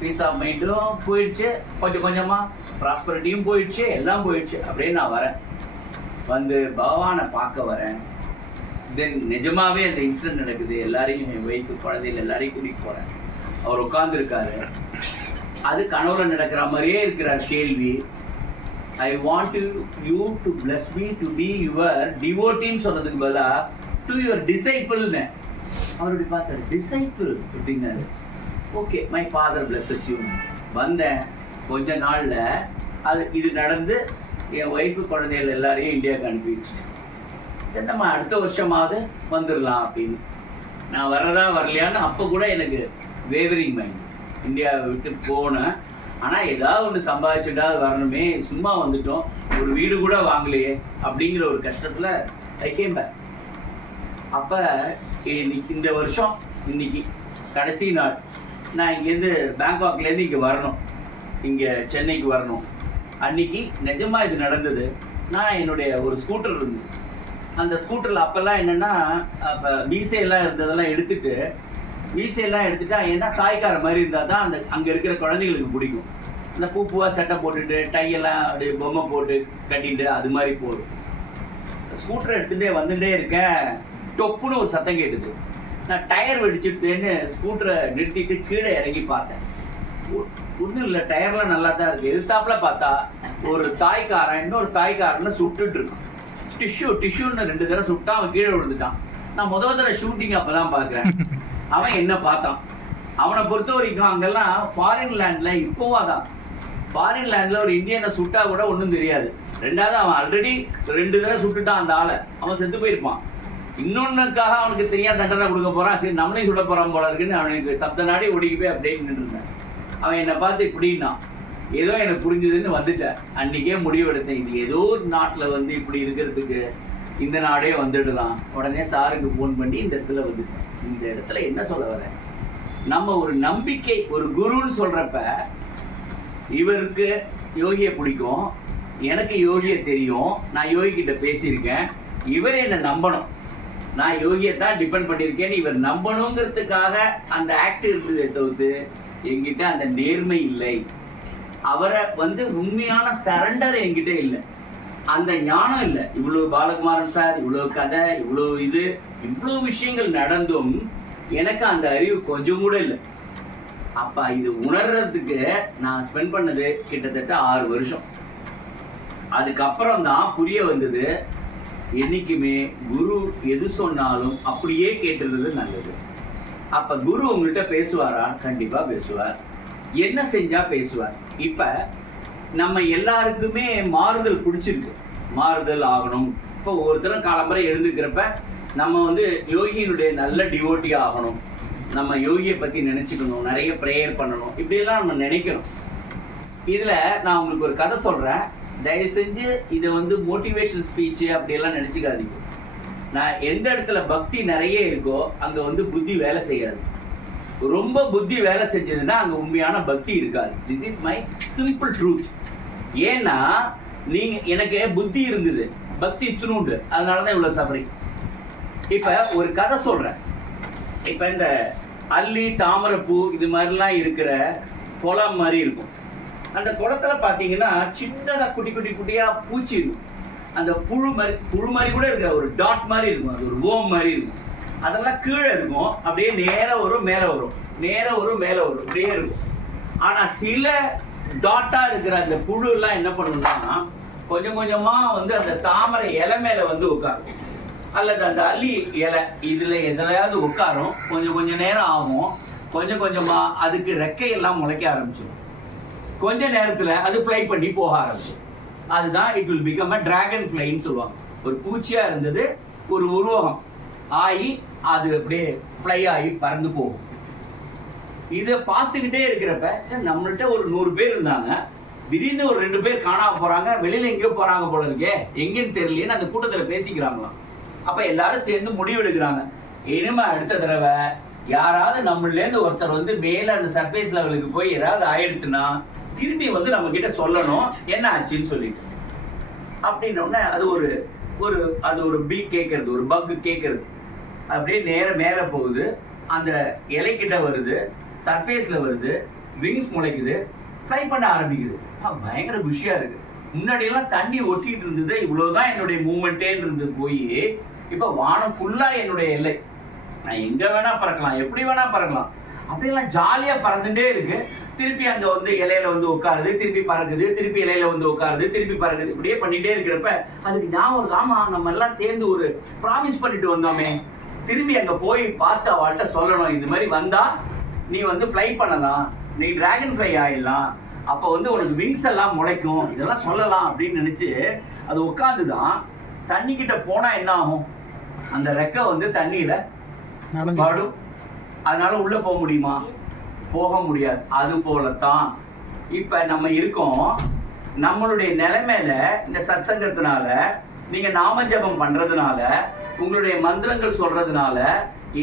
பீஸ் ஆஃப் மைண்டும் போயிடுச்சு, கொஞ்சம் கொஞ்சமா ப்ராஸ்பரிட்டியும் போயிடுச்சு, எல்லாம் போயிடுச்சு. அப்படியே நான் வரேன், வந்து பகவானை பார்க்க வரேன். தென் நிஜமாவே அந்த இன்சிடென்ட் நடக்குது. எல்லாரையும், என் ஒய்ஃபு, குழந்தைகள் எல்லாரையும் கூட்டிகிட்டு போகிறேன். அவர் உட்காந்துருக்காரு. அது கனவுல நடக்கிற மாதிரியே இருக்கிறார் கேள்வி. I want you to bless me to be your டிவோட்டின்னு சொன்னதுக்கு பதிலாக டு யுவர் டிசைபிள்னு. அவர் இப்படி பார்த்தாரு, டிசைபிள் அப்படின்னாரு. Okay, my father blesses you. வந்தேன், கொஞ்ச நாளில் இது நடந்து என் ஒய்ஃபு குழந்தைகள் எல்லாரையும் இந்தியாவுக்கு அனுப்பி வச்சுட்டேன். சரி, நம்ம அடுத்த வருஷமாவது வந்துடலாம் அப்படின்னு. நான் வரதா வரலையான்னு அப்போ கூட எனக்கு வேவரிங் மைண்ட். இந்தியாவை விட்டு போனேன், ஆனால் ஏதாவது ஒன்று சம்பாதிச்சுட்டாவது வரணுமே, சும்மா வந்துட்டோம், ஒரு வீடு கூட வாங்கலையே அப்படிங்கிற ஒரு கஷ்டத்தில் ஐ கேம் பேக். அப்போ இந்த வருஷம் இன்னைக்கு கடைசி நாள். நான் இங்கேருந்து பேங்காக்லேருந்து இங்கே வரணும், இங்கே சென்னைக்கு வரணும். அன்னைக்கு நிஜமாக இது நடந்தது. நான் என்னுடைய ஒரு ஸ்கூட்டர் இருந்தது. அந்த ஸ்கூட்டரில் அப்போல்லாம் என்னென்னா, அப்போ வீசையெல்லாம் இருந்ததெல்லாம் எடுத்துகிட்டு, வீசையெல்லாம் எடுத்துட்டா ஏன்னா தாய்க்கார மாதிரி இருந்தால் தான் அந்த அங்கே இருக்கிற குழந்தைகளுக்கு பிடிக்கும். அந்த பூவாக சட்டை போட்டுட்டு டையெல்லாம் அப்படியே பொம்மை போட்டு கட்டிட்டு அது மாதிரி போடும். ஸ்கூட்டரை எடுத்துகிட்டே வந்துட்டே இருக்கேன், டொப்புன்னு ஒரு சத்தம் கேட்டுது. நான் டயர் வெடிச்சுட்டேன்னு ஸ்கூட்டரை நிறுத்திட்டு கீழே இறங்கி பார்த்தேன். ஒன்றும் இல்லை, டயர்லாம் நல்லா தான் இருக்குது. எதிர்த்தாப்புல பார்த்தா ஒரு தாய்க்காரன் இன்னொரு தாய்க்காரனை சுட்டுட்டு இருக்கான். டிஷ்யூன்னு 2 தடவை சுட்டான், அவன் கீழே விழுந்துட்டான். நான் முதல் தடவை ஷூட்டிங் அப்போ தான் பார்க்குறேன். அவன் என்ன பார்த்தான். அவனை பொறுத்த வரைக்கும் அங்கெல்லாம் ஃபாரின் லேண்டில் இப்போவும் தான், ஃபாரின் லேண்டில் ஒரு இந்தியனை சுட்டா கூட ஒன்றும் தெரியாது. ரெண்டாவது அவன் ஆல்ரெடி 2 தடவை சுட்டுட்டான் அந்த ஆளை, அவன் செத்து போயிருப்பான். இன்னொன்னுக்காக அவனுக்கு தெரியாத தண்டனை கொடுக்க போகிறான். சரி, நம்மளையும் சுட போகிறான் போல இருக்குன்னு அவனுக்கு சப்த நாடி ஓடிக்கி போய் அப்படியே நின்றுருந்தேன். அவன் என்னை பார்த்து இப்படின்னா ஏதோ எனக்கு புரிஞ்சுதுன்னு வந்துட்டேன். அன்றைக்கே முடிவெடுத்தேன், இது ஏதோ ஒரு நாட்டில் வந்து இப்படி இருக்கிறதுக்கு இந்த நாடே வந்துடலாம். உடனே சாருக்கு ஃபோன் பண்ணி இந்த இடத்துல வந்துட்டேன். இந்த இடத்துல என்ன சொல்ல வரேன், நம்ம ஒரு நம்பிக்கை, ஒரு குருன்னு சொல்கிறப்ப இவருக்கு யோகியை பிடிக்கும், எனக்கு யோகியை தெரியும், நான் யோகிக்கிட்ட பேசியிருக்கேன், இவர் என்னை நம்பணும், நான் யோகியை தான் டிபெண்ட் பண்ணியிருக்கேன்னு இவர் நம்பணுங்கிறதுக்காக அந்த ஆக்ட் இருந்ததே தவிர்த்து என்கிட்ட அந்த நேர்மை இல்லை. அவரை வந்து உண்மையான சரண்டர் என்கிட்ட இல்லை, அந்த ஞானம் இல்லை. இவ்வளோ பாலகுமாரன் சார், இவ்வளோ கதை, இவ்வளோ விஷயங்கள் நடந்தும் எனக்கு அந்த அறிவு கொஞ்சம் கூட இல்லை. அப்போ இது உணர்றதுக்கு நான் ஸ்பெண்ட் பண்ணது கிட்டத்தட்ட 6 வருஷம். அதுக்கப்புறம் தான் புரிய வந்தது, என்னைக்குமே குரு எது சொன்னாலும் அப்படியே கேட்டுறது நல்லது. அப்போ குரு உங்கள்கிட்ட பேசுவாரா? கண்டிப்பாக பேசுவார். என்ன செஞ்சா பேசுவார்? இப்போ நம்ம எல்லாருக்குமே மாறுதல் பிடிச்சிருக்கு, மாறுதல் ஆகணும். இப்போ ஒருத்தரும் காலம்பரை எழுந்துக்கிறப்ப நம்ம வந்து யோகியினுடைய நல்ல டிவோட்டியாக ஆகணும், நம்ம யோகியை பற்றி நினச்சிக்கணும், நிறைய ப்ரேயர் பண்ணணும், இப்படியெல்லாம் நம்ம நினைக்கணும். இதில் நான் உங்களுக்கு ஒரு கதை சொல்கிறேன், தயவு செஞ்சு இதை வந்து மோட்டிவேஷனல் ஸ்பீச்சு அப்படியெல்லாம் நினச்சிக்காதீங்க. நான் எந்த இடத்துல பக்தி நிறைய இருக்கோ அங்கே வந்து புத்தி வேலை செய்யாது. ரொம்ப புத்தி வேலை செஞ்சதுன்னா அங்கே உண்மையான பக்தி இருக்காது. This is my simple truth. ஏன்னா எனக்கு புத்தி இருந்தது, பக்தி இத்தினுண்டு, அதனால தான் இவ்வளோ சஃபரிங். இப்போ ஒரு கதை சொல்கிறேன். இப்போ இந்த அல்லி, தாமரைப்பூ இது மாதிரிலாம் இருக்கிற குளம் மாதிரி இருக்கும். அந்த குளத்துல பார்த்தீங்கன்னா சின்னதாக குட்டி குட்டி குட்டியாக பூச்சி இருக்கும். அந்த புழு மாதிரி கூட இருக்கிற ஒரு டாட் மாதிரி இருக்கும், அது ஒரு ஓம் மாதிரி இருக்கும். அதெல்லாம் கீழே இருக்கும், அப்படியே நேராக வரும் மேலே வரும், நேராக வரும் மேலே வரும், அப்படியே இருக்கும். ஆனால் சில டாட்டாக இருக்கிற அந்த புழுலாம் என்ன பண்ணுன்னா கொஞ்சம் கொஞ்சமாக வந்து அந்த தாமரை இலை மேலே வந்து உட்காரும், அல்லது அந்த அல்லி இலை இதில் எதுலையாவது உட்காரும். கொஞ்சம் நேரம் ஆகும், கொஞ்சம் கொஞ்சமாக அதுக்கு ரெக்கையெல்லாம் முளைக்க ஆரம்பிச்சிடும். கொஞ்ச நேரத்தில் அது ஃப்ளை பண்ணி போக ஆரம்பிச்சிடும். அதுதான் it will become a dragon ஃப்ளைன்னு சொல்லுவாங்க. ஒரு பூச்சியாக இருந்தது, ஒரு உருவகம் ஆகி அது அப்படியே ஃப்ளை ஆகி பறந்து போகும். இதை பார்த்துக்கிட்டே இருக்கிறப்ப நம்மள்கிட்ட ஒரு 100 பேர் இருந்தாங்க, திடீர்னு ஒரு 2 பேர் காணாம போறாங்க, வெளியில எங்கேயோ போறாங்க போல இருக்கே, எங்கேன்னு தெரியலன்னு அந்த கூட்டத்தில் பேசிக்கிறாங்களாம். அப்ப எல்லாரும் சேர்ந்து முடிவெடுக்கிறாங்க, இனிமே அடுத்த தடவை யாராவது நம்மளேருந்து ஒருத்தர் வந்து மேல அந்த சர்ஃபேஸ் லெவலுக்கு போய் ஏதாவது ஆயிடுச்சுன்னா திரும்பி வந்து நம்ம கிட்ட சொல்லணும் என்ன ஆச்சுன்னு சொல்லிட்டு. அப்படின்னோடனே அது ஒரு பீ கேட்கறது, ஒரு பக் கேட்கறது, அப்படியே மேலே போகுது, அந்த இலைக்கிட்ட வருது, சர்ஃபேஸ்ல வருது, விங்ஸ் முளைக்குது, ஃப்ளை பண்ண ஆரம்பிக்குது. பயங்கர குஷியா இருக்கு. முன்னாடியெல்லாம் தண்ணி ஒட்டிட்டு இருந்தது, இவ்வளவுதான் என்னுடைய மூமெண்ட்டே இருந்தது, போய் இப்போ வானம் ஃபுல்லா என்னுடைய எல்லை, நான் எங்க வேணா பறக்கலாம், எப்படி வேணா பறக்கலாம், அப்படியெல்லாம் ஜாலியா பறந்துட்டே இருக்கு. திருப்பி அங்க வந்து இலையில வந்து உட்காருது, திருப்பி பறக்குது, திருப்பி இலையில வந்து உட்காருது, திருப்பி பறக்குது, இப்படியே பண்ணிட்டே இருக்கிறப்ப அதுக்கு ஞாபகம், ஆமா நம்ம எல்லாம் சேர்ந்து ஒரு ப்ராமிஸ் பண்ணிட்டு வந்தோமே, திரும்பி அங்க போய் பார்த்து அவள்கிட்ட சொல்லணும், இந்த மாதிரி வந்தா நீ வந்து ஃப்ளை பண்ணலாம், நீ டிராகன் ஃப்ளை ஆயிடலாம், அப்போ வந்து உனக்கு விங்ஸ் எல்லாம் முளைக்கும், இதெல்லாம் சொல்லலாம் அப்படின்னு நினைச்சு அது உட்காந்துதான். தண்ணி கிட்ட போனா என்ன ஆகும், அந்த ரெக்கை வந்து தண்ணியில படும், அதனால உள்ள போக முடியுமா, போக முடியாது. அது போலத்தான் இப்ப நம்ம இருக்கோம். நம்மளுடைய நிலைமையில இந்த சத்சங்கத்தினால, நீங்க நாம ஜபம் பண்றதுனால, உங்களுடைய மந்திரங்கள் சொல்றதுனால,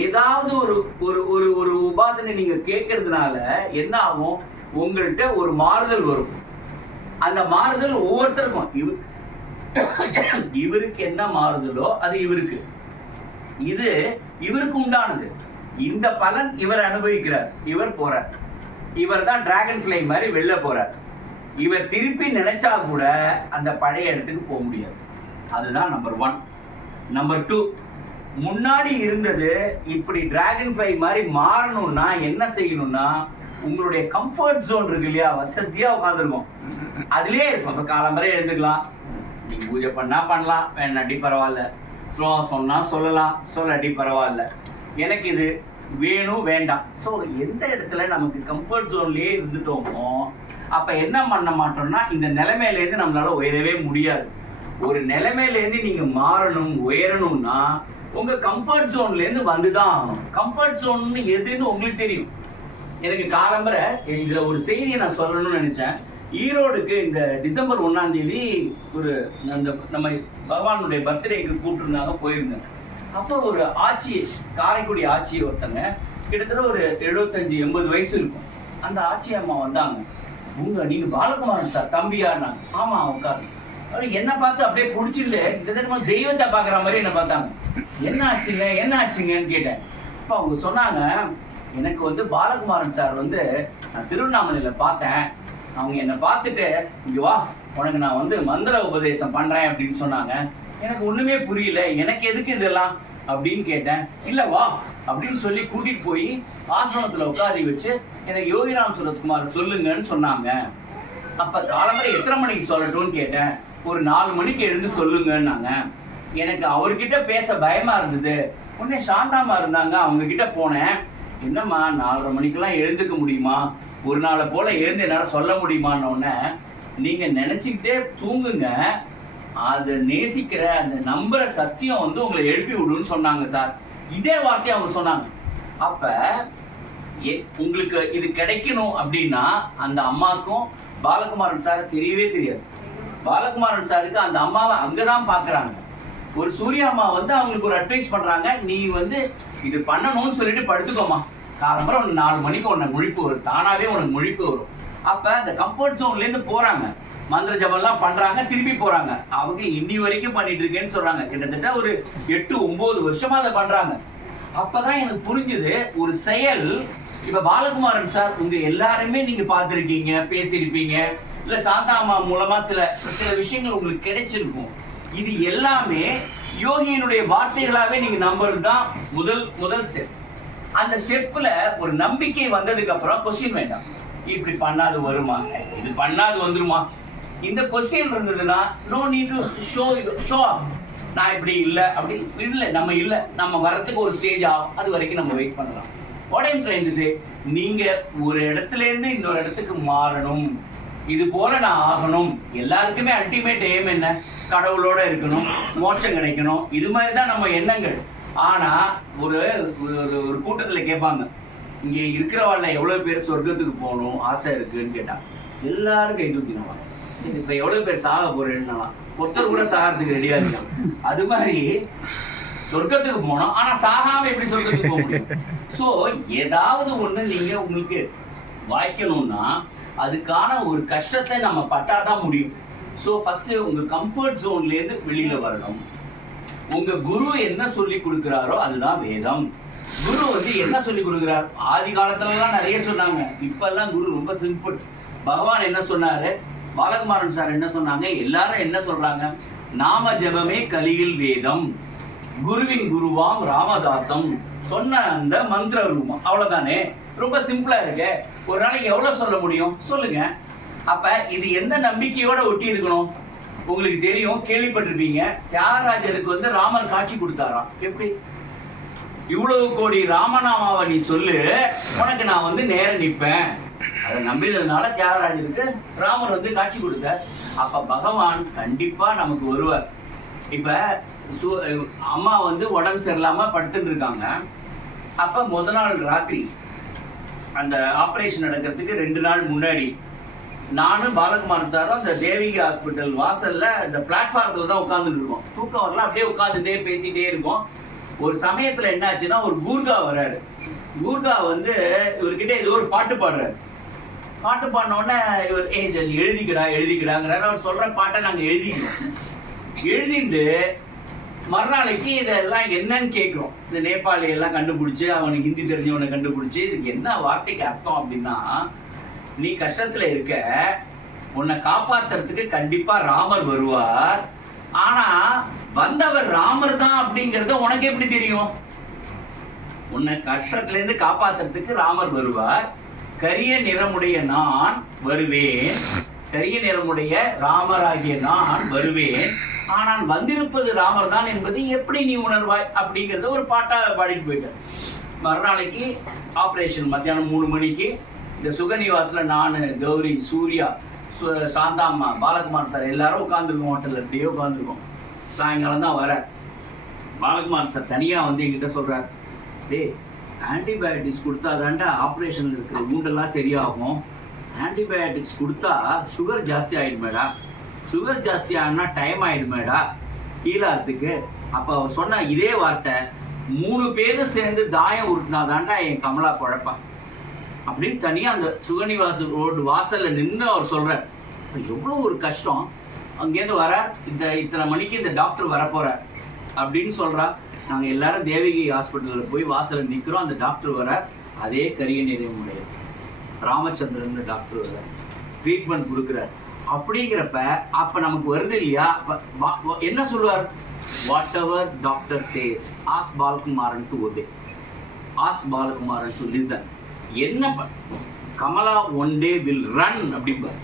ஏதாவது ஒரு ஒரு ஒரு ஒரு உபாசனை நீங்க கேட்கறதுனால என்ன ஆகும், உங்கள்கிட்ட ஒரு மாறுதல் வரும். அந்த மாறுதல் ஒவ்வொருத்தருக்கும் இவருக்கு என்ன மாறுதலோ அது இவருக்கு, இது இவருக்கு உண்டானது. இந்த பலன் இவர் அனுபவிக்கிறார், இவர் போறார், இவர் தான் டிராகன் ஃப்ளை மாதிரி வெளில போறார். இவர் திருப்பி நினைச்சா கூட அந்த பழைய இடத்துக்கு போக முடியாது. அதுதான் நம்பர் 1. நம்பர் 2, முன்னாடி இருந்தது இப்படி டிராகன் ஃப்ளை மாதிரி மாறணும்னா என்ன செய்யணும்னா, உங்களுடைய கம்ஃபர்ட் ஜோன் இருக்கு இல்லையா, வசதியா உட்காந்துருக்கும், அதுலயே இருக்கும். இப்ப காலம்பரை எழுந்துக்கலாம், நீங்க பூஜை பண்ணா பண்ணலாம், வேணாட்டி பரவாயில்ல, ஸ்லோகம் சொன்னா சொல்லலாம், சொல்லாட்டி பரவாயில்ல, எனக்கு இது வேணும் வேண்டாம். ஸோ எந்த இடத்துல நமக்கு கம்ஃபர்ட் ஜோன்லயே இருந்துட்டோமோ அப்ப என்ன பண்ண மாட்டோம்னா இந்த நிலைமையிலேருந்து நம்மளால உயரவே முடியாது. ஒரு நிலைமையிலேருந்து நீங்க மாறணும், உயரணும்னா உங்க கம்ஃபர்ட் ஜோன்லேருந்து வந்துதான் ஆகணும். கம்ஃபர்ட் ஜோன் எதுன்னு உங்களுக்கு தெரியும். எனக்கு காலம்பரை இதுல ஒரு செய்தியை நான் சொல்லணும்னு நினைச்சேன். ஈரோடுக்கு இந்த டிசம்பர் 1ஆம் தேதி ஒரு நம்ம பகவானுடைய பர்த்டேக்கு கூப்பிட்டுருந்தாங்க, போயிருந்தேன். அப்போ ஒரு ஆட்சி, காரைக்குடி ஆட்சி ஒருத்தங்க, கிட்டத்தட்ட ஒரு 75-80 வயசு இருக்கும். அந்த ஆட்சி அம்மா வந்தாங்க. நீங்க பாலகுமாரன் சார் தம்பியான்னாங்க. ஆமா உட்காரு. என்ன பார்த்து அப்படியே பிடிச்சிட்டு கிட்டத்தட்ட தெய்வத்தை பாக்குற மாதிரி என்ன பார்த்தாங்க. என்ன ஆச்சுங்கன்னு கேட்டேன். அப்ப அவங்க சொன்னாங்க, எனக்கு வந்து பாலகுமாரன் சார் வந்து நான் திருவண்ணாமலையில பார்த்தேன், அவங்க என்னை பார்த்துட்டு இங்க வா உனக்கு நான் வந்து மந்திர உபதேசம் பண்றேன் அப்படின்னு சொன்னாங்க. எனக்கு ஒண்ணுமே புரியல, எனக்கு எதுக்கு இதெல்லாம் அப்படின்னு கேட்டேன். இல்ல வா அப்படின்னு சொல்லி கூட்டிட்டு போய் ஆசிரமத்துல உட்காரி வச்சு எனக்கு யோகிராம் சுரத்குமார் சொல்லுங்கன்னு சொன்னாங்க. அப்ப காலம்பரை எத்தனை மணிக்கு சொல்லட்டும்னு கேட்டேன். ஒரு 4 மணிக்கு எழுந்து சொல்லுங்கன்னாங்க. எனக்கு அவர்கிட்ட பேச பயமா இருந்தது. உடனே சாந்தாமா இருந்தாங்க, அவங்க கிட்ட போனேன். என்னம்மா 4:30 மணிக்கெல்லாம் எழுந்துக்க முடியுமா, ஒரு நாளை போல எழுந்து என்னால சொல்ல முடியுமான்னு உடனே, நீங்க நினைச்சுக்கிட்டே தூங்குங்க, அதை நேசிக்கிற அந்த நம்புற சத்தியம் வந்து உங்களை எழுப்பி விடுன்னு சொன்னாங்க சார். இதே வார்த்தையை அவங்க சொன்னாங்க. அப்ப உங்களுக்கு இது கிடைக்கணும் அப்படின்னா அந்த அம்மாக்கும் பாலகுமாரன் சார் தெரியவே தெரியாது. பாலகுமாரன் சாருக்கு அந்த அம்மாவை அங்கதான் பாக்குறாங்க. ஒரு சூர்யா அம்மா வந்து அவங்களுக்கு ஒரு அட்வைஸ் பண்றாங்க, நீ வந்து இது பண்ணணும்னு சொல்லிட்டு படுத்துக்கோமா, காலம்பரம் உனக்கு 4 மணிக்கு உனக்கு முழிப்பு வரும், தானாவே உனக்கு முழிப்பு வரும். அப்ப அந்த கம்ஃபர்ட் ஜோன்ல இருந்து போறாங்க, மந்திர ஜபம்லாம் பண்றாங்க, திரும்பி போறாங்க. அவங்க இன்னி வரைக்கும் பண்ணிட்டு இருக்கேன்னு சொல்றாங்க. கிட்டத்தட்ட ஒரு 8-9 வருஷமா அதை பண்றாங்க. அப்பதான் எனக்கு புரிஞ்சது ஒரு செயல். இப்ப பாலகுமாரன் சார் உங்க எல்லாருமே நீங்க பார்த்திருக்கீங்க, பேசியிருப்பீங்க, இல்ல சாந்தா அம்மா மூலமா சில விஷயங்கள் உங்களுக்கு கிடைச்சிருக்கும். இது எல்லாமே யோகியினுடைய வார்த்தைகளாவே நீங்க நம்புறது தான் முதல் ஸ்டெப். அந்த ஸ்டெப்ல ஒரு நம்பிக்கை வந்ததுக்கு அப்புறம் கொஸ்டின் வேண்டாம். இப்படி பண்ணாது வருமா, இது பண்ணாது வந்துருமா, இந்த கொஸ்டின் இருந்ததுன்னா நோ நீட் டு ஷோ நான் இப்படி இல்லை அப்படி இல்லை, நம்ம வரத்துக்கு ஒரு ஸ்டேஜ் ஆகும், அது வரைக்கும் நம்ம வெயிட் பண்ணலாம். What I'm trying to say, நீங்க ஒரு இடத்துல இருந்து இன்னொரு இடத்துக்கு மாறணும், இது போல நான் ஆகணும். எல்லாருக்குமே அல்டிமேட் எய்ம் என்ன? கடவுளோட இருக்கணும், மோட்சம் கிடைக்கணும், இது மாதிரி தான் நம்ம எண்ணங்கள். ஆனா ஒரு ஒரு கூட்டத்துல கேட்பாங்க, இங்க இருக்கிறவாள்ல எவ்வளவு பேர் சொர்க்கத்துக்கு போகணும் ஆசை இருக்குன்னு கேட்டா எல்லாரும் கை தூக்கினாங்க. சரி, இப்ப எவ்வளவு பேர் சாக போறேன்னா ஒருத்தர் கூட சாகிறதுக்கு ரெடியா இருக்காங்க. அது மாதிரி சொர்க்கத்துக்கு போனோம், ஆனா சாகாம எப்படி சொர்க்கத்துக்கு போக முடியும்? சோ ஏதாவது ஒண்ணு நீங்க உங்களுக்கு வாய்க்கணும்னா அதுக்கான ஒரு கஷ்டத்தை நம்ம பட்டாதான் முடியும். ஸோ ஃபர்ஸ்ட் உங்க கம்ஃபர்ட் ஜோன்ல இருந்து வெளியில வரணும். உங்க குரு என்ன சொல்லி கொடுக்குறாரோ அதுதான் வேதம். குரு வந்து என்ன சொல்லி கொடுக்குறார்? ஆதி காலத்துலலாம் நிறைய சொன்னாங்க, இப்பெல்லாம் குரு ரொம்ப சிம்பிள். பகவான் என்ன சொன்னாரு, பாலகுமாரன் சார் என்ன சொன்னாங்க, எல்லாரும் என்ன சொல்றாங்க? நாம ஜபமே கலியில் வேதம், குருவின் குருவாம் ராமதாசம் சொன்ன அந்த மந்திர ரூபம். அவ்வளவுதானே, ரொம்ப சிம்பிளா இருக்கு. ஒரு நாளைக்கு எவ்வளவு சொல்ல முடியும் சொல்லுங்க. அப்ப இது எந்த நம்பிக்கையோட ஒட்டி இருக்கணும்? உங்களுக்கு தெரியும், கேள்விப்பட்டிருப்பீங்க, தியாகராஜருக்கு வந்து ராமர் காட்சி கொடுத்தாராம். எப்படி? இவ்வளவு கோடி ராமநாமாவை நீ சொல்லு, உனக்கு நான் வந்து நேரம் நிற்பேன். அதை நம்பினதுனால தியாகராஜருக்கு ராமர் வந்து காட்சி கொடுத்தார். அப்ப பகவான் கண்டிப்பா நமக்கு வருவார். இப்ப அம்மா வந்து உடம்பு சரியில்லாம படுத்துட்டு இருக்காங்க. அப்ப முத நாள் ராத்திரி அந்த ஆபரேஷன் நடக்கிறதுக்கு 2 நாள் முன்னாடி நானும் பாலகுமாரன் சாரும் அந்த தேவிகா ஹாஸ்பிட்டல் வாசல்ல இந்த பிளாட்ஃபார்ம்ல தான் உட்காந்துட்டு இருக்கோம். தூக்கம் வரலாம், அப்படியே உட்காந்துட்டே பேசிட்டே இருக்கோம். ஒரு சமயத்துல என்ன ஆச்சுன்னா, ஒரு கூர்கா வர்றாரு. கூர்கா வந்து இவர்கிட்ட ஏதோ ஒரு பாட்டு பாடுறாரு. பாட்டு பாடின உடனே இவர் எழுதிக்கிடாங்கிறாரு. அவர் சொல்ற பாட்டை நாங்க எழுதிட்டு மறுநாளைக்கு இதெல்லாம் என்னன்னு கேட்கிறோம். இந்த நேபாளி எல்லாம் கண்டுபிடிச்சு, அவனுக்கு ஹிந்தி தெரிஞ்சவனை கண்டுபிடிச்சு, இதுக்கு என்ன வார்த்தைக்கு அர்த்தம் அப்படின்னா, நீ கஷ்டத்துல இருக்க, உன்னை காப்பாத்துறதுக்கு கண்டிப்பா ராமர் வருவார். ஆனா வந்தவர் ராமர் தான் அப்படிங்கறது உனக்கு எப்படி தெரியும்? உன்னை கஷ்டத்துல இருந்து காப்பாத்துறதுக்கு ராமர் வருவார். கரிய நிறமுடைய நான் வருவேன், கரிய நிறமுடைய ராமராகிய நான் வருவேன், ஆனால் வந்திருப்பது ராமர் தான் என்பது எப்படி நீ உணர்வாய் அப்படிங்கறத ஒரு பாட்டா பாடிட்டு போயிட்டார். மறுநாளைக்கு ஆபரேஷன் மத்தியானம் 3 மணிக்கு இந்த சுகநிவாஸ்ல நான், கௌரி, சூர்யா, சாந்தாம்மா, பாலகுமார் சார் எல்லாரும் உட்காந்துருக்கோம். ஹோட்டல்ல அப்படியே உட்காந்துருக்கோம். சாயங்காலம் தான் வர பாலகுமார் சார் தனியா வந்து என்கிட்ட சொல்றாரு, டேய் ஆன்டிபயோட்டிக்ஸ் கொடுத்தாதான்டா ஆப்ரேஷன்ல இருக்கிற ஊண்டெல்லாம் சரியாகும். ஆன்டிபயோட்டிக்ஸ் கொடுத்தா சுகர் ஜாஸ்தி ஆயிடுமேடா, சுகர் ஜாஸ்தி ஆனா டைம் ஆயிடுமேடா கீழாறதுக்கு. அப்போ அவர் சொன்ன இதே வார்த்தை, 3 பேரும் சேர்ந்து தாயம் உருட்டினாதான்டா என் கமலா குழப்பா அப்படின்னு தனியா அந்த சுகநிவாச ரோடு வாசல்ல நின்று அவர் சொல்றார். எவ்வளவு ஒரு கஷ்டம். அங்கேருந்து வர இத்தனை மணிக்கு இந்த டாக்டர் வரப்போறார் அப்படின்னு சொல்றா. நாங்க எல்லாரும் தேவகி ஹாஸ்பிட்டல்ல போய் வாசல்ல நிக்கிறோம். அந்த டாக்டர் வர, அதே கரிய நிறமுடைய ராமச்சந்திரன் டாக்டர் வர, ட்ரீட்மெண்ட் கொடுக்குறார். அப்படிங்கிறப்ப அப்ப நமக்கு வருது இல்லையா, என்ன சொல்லுவார்? Whatever doctor says, ask Balakumaran to obey, ask Balakumaran to listen. என்ன Kamala one day will run அப்படிம்பார்.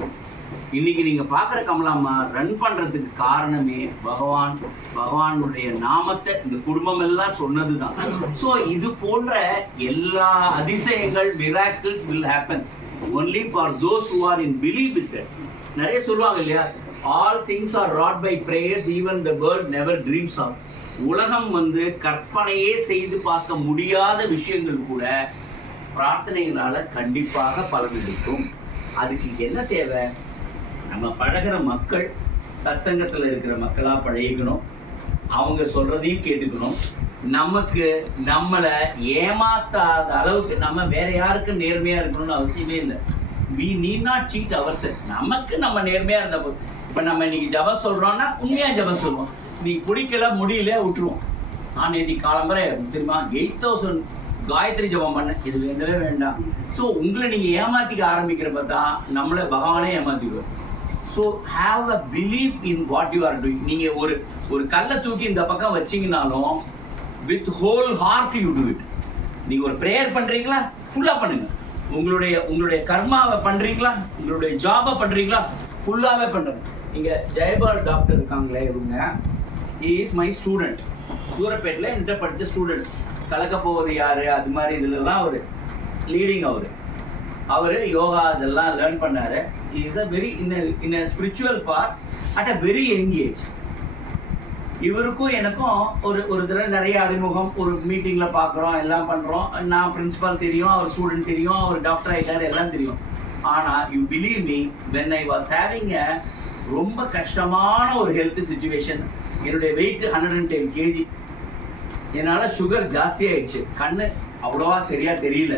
இன்னைக்கு நீங்க பாக்குற கமலாமா ரன் பண்றதுக்கு காரணமே பகவானுடைய நாமத்தை இந்த குடும்பம் எல்லாம் சொன்னதுதான். சோ இது போன்ற எல்லா அதிசயங்கள், miracles will happen only for those who are in belief with it. நிறைய சொல்லுவாங்க இல்லையா, all things are wrought by prayers, even the world never dreams of. உலகம் வந்து கற்பனையே செய்து பார்க்க முடியாத விஷயங்கள் கூட பிரார்த்தனைகளால கண்டிப்பாக பலனளிக்கும். அதுக்கு என்ன தேவை? நம்ம பழகிற மக்கள் சத்சங்கத்தில் இருக்கிற மக்களா பழகிக்கணும், அவங்க சொல்றதையும் கேட்டுக்கணும். நமக்கு நம்மளை ஏமாத்தாத அளவுக்கு நம்ம வேற யாருக்கும் நேர்மையா இருக்கணும்னு அவசியமே இல்லை. we need not cheat ourselves. நமக்கு நம்ம நேர்மையா இருந்த போது, இப்ப நம்ம இன்னைக்கு ஜபம் சொல்றோம்னா உண்மையா ஜபம் சொல்லுவோம். நீ பிடிக்கல முடியல விட்டுருவோம். நான் நேற்று காலம்பரை தெரியுமா 8000 காயத்ரி ஜபம் பண்ணேன். இது வேண்டவே வேண்டாம். ஸோ உங்களை நீங்கள் ஏமாற்றிக்க ஆரம்பிக்கிறப்ப தான் நம்மளை பகவானே ஏமாற்றிக்குவோம். So have a belief in what you are doing. நீங்கள் ஒரு கல்லை தூக்கி இந்த பக்கம் வச்சிங்கனாலும் with whole heart you do it. நீங்கள் ஒரு ப்ரேயர் பண்ணுறீங்களா, ஃபுல்லாக பண்ணுங்க. உங்களுடைய கர்மாவை பண்ணுறீங்களா, உங்களுடைய ஜாபை பண்ணுறீங்களா, ஃபுல்லாகவே பண்ணுங்க. இங்கே ஜெயபால் டாக்டர் இருக்காங்களே, இவங்க இஸ் மை ஸ்டூடெண்ட். சூரப்பேட்டில் என்கிட்ட படித்த ஸ்டூடெண்ட். கலக்க போவது யார் அது மாதிரி இதுலலாம் அவர் லீடிங். அவர் யோகா இதெல்லாம் லேர்ன் பண்ணார். Is a very in a spiritual part at a very young age. இவருக்கும் எனக்கும் ஒரு தடவை நிறைய அறிமுகம், ஒரு மீட்டிங்கில் பார்க்குறோம், எல்லாம் பண்ணுறோம். நான் பிரின்சிபால் தெரியும், அவர் ஸ்டூடெண்ட் தெரியும், அவர் டாக்டர் ஆகிட்டார், எல்லாம் தெரியும். ஆனால் you believe me, when I was having a ரொம்ப கஷ்டமான ஒரு ஹெல்த் சுச்சுவேஷன். என்னுடைய வெயிட் 110 kg. என்னால் சுகர் ஜாஸ்தி ஆயிடுச்சு, கண்ணு அவ்வளோவா சரியா தெரியல.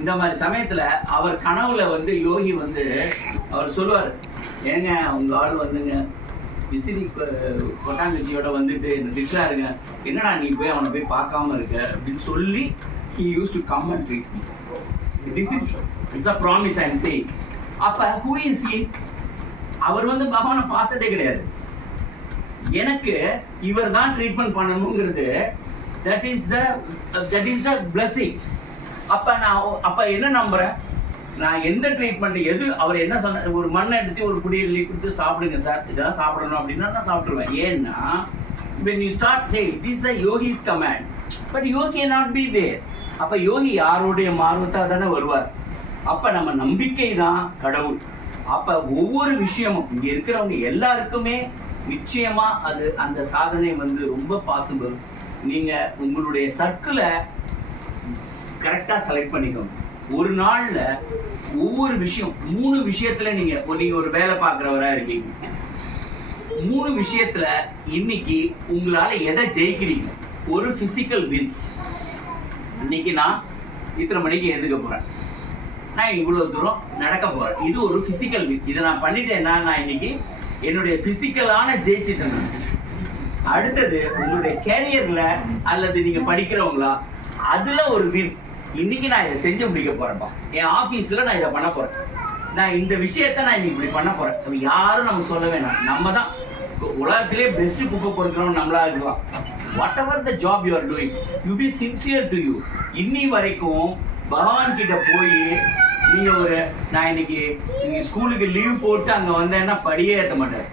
இந்த மாதிரி சமயத்தில் அவர் கனவுல யோகி அவர் சொல்லுவார், ஏங்க உங்கள் ஆள் விசிறி கொட்டாங்குச்சியோட என்ன திட்டுறாருங்க, என்னடா நீ போய் அவனை போய் பார்க்காம இருக்க அப்படின்னு சொல்லி he used to come and treat me. This is a promise I am saying. அப்ப who is he? அவர் பகவானை பார்த்ததே கிடையாது. எனக்கு இவர் தான் ட்ரீட்மெண்ட் பண்ணணுங்கிறது that is the blessings. அப்ப என்ன நம்புறேன் நான், எந்த ட்ரீட்மெண்ட் எது அவர் என்ன சொன்ன, ஒரு மண்ணை எடுத்து ஒரு குடியெல்லி கொடுத்து சாப்பிடுங்க சார், இதெல்லாம் சாப்பிடணும் அப்படின்னா நான் சாப்பிடுவேன். ஏன்னா when you start say it is the yogi's command, but yogi cannot be there. அப்ப யோகி யாருடைய மார்வத்தா தானே வருவார். அப்ப நம்ம நம்பிக்கை தான் கடவுள். அப்ப ஒவ்வொரு விஷயமும் இங்க இருக்கிறவங்க எல்லாருக்குமே நிச்சயமா அது அந்த சாதனை ரொம்ப பாசிபிள். நீங்க உங்களுடைய சர்க்கிளை கரெக்டா செலக்ட் பண்ணிக்கணும். ஒரு நாள்ல ஒவ்வொரு விஷயம் 3 விஷயத்துல நீங்க ஒரு வேலை பார்க்குறவரா இருக்கீங்க, 3 விஷயத்துல இன்னைக்கு உங்களால எதை ஜெயிக்கிறீங்க? ஒரு பிசிக்கல் வின். இன்னைக்கு நான் இத்தனை மணிக்கு எழுதுக்க போறேன், நான் இவ்வளவு தூரம் நடக்க போறேன், இது ஒரு பிசிக்கல் வின். இதை நான் பண்ணிட்டேன்னா நான் இன்னைக்கு என்னுடைய பிசிக்கலான ஜெயிச்சிட்டேன். அடுத்தது உங்களுடைய கேரியர்ல அல்லது நீங்க படிக்கிறவங்களா அதுல ஒரு வின். இன்னைக்கு நான் இதை செஞ்சு முடிக்க போறேன்ப்பா, என் ஆபீஸ்ல நான் இதை பண்ண போறேன், நான் இந்த விஷயத்த நான் இன்னைக்கு இப்படி பண்ண போறேன். அது யாரும் நமக்கு சொல்ல வேணாம், நம்ம தான் உலகத்திலே பெஸ்ட் குப்பை பொறுக்கிறோம் நம்மளா இருக்கலாம். What ever the job you are doing, you B sincere to you. இன்னி வரைக்கும் பகவான் கிட்ட போய் நீங்க நான் இன்னைக்கு நீங்க ஸ்கூலுக்கு லீவ் போட்டு அங்க வந்தேன்னா படியே ஏற்ற மாட்டார்.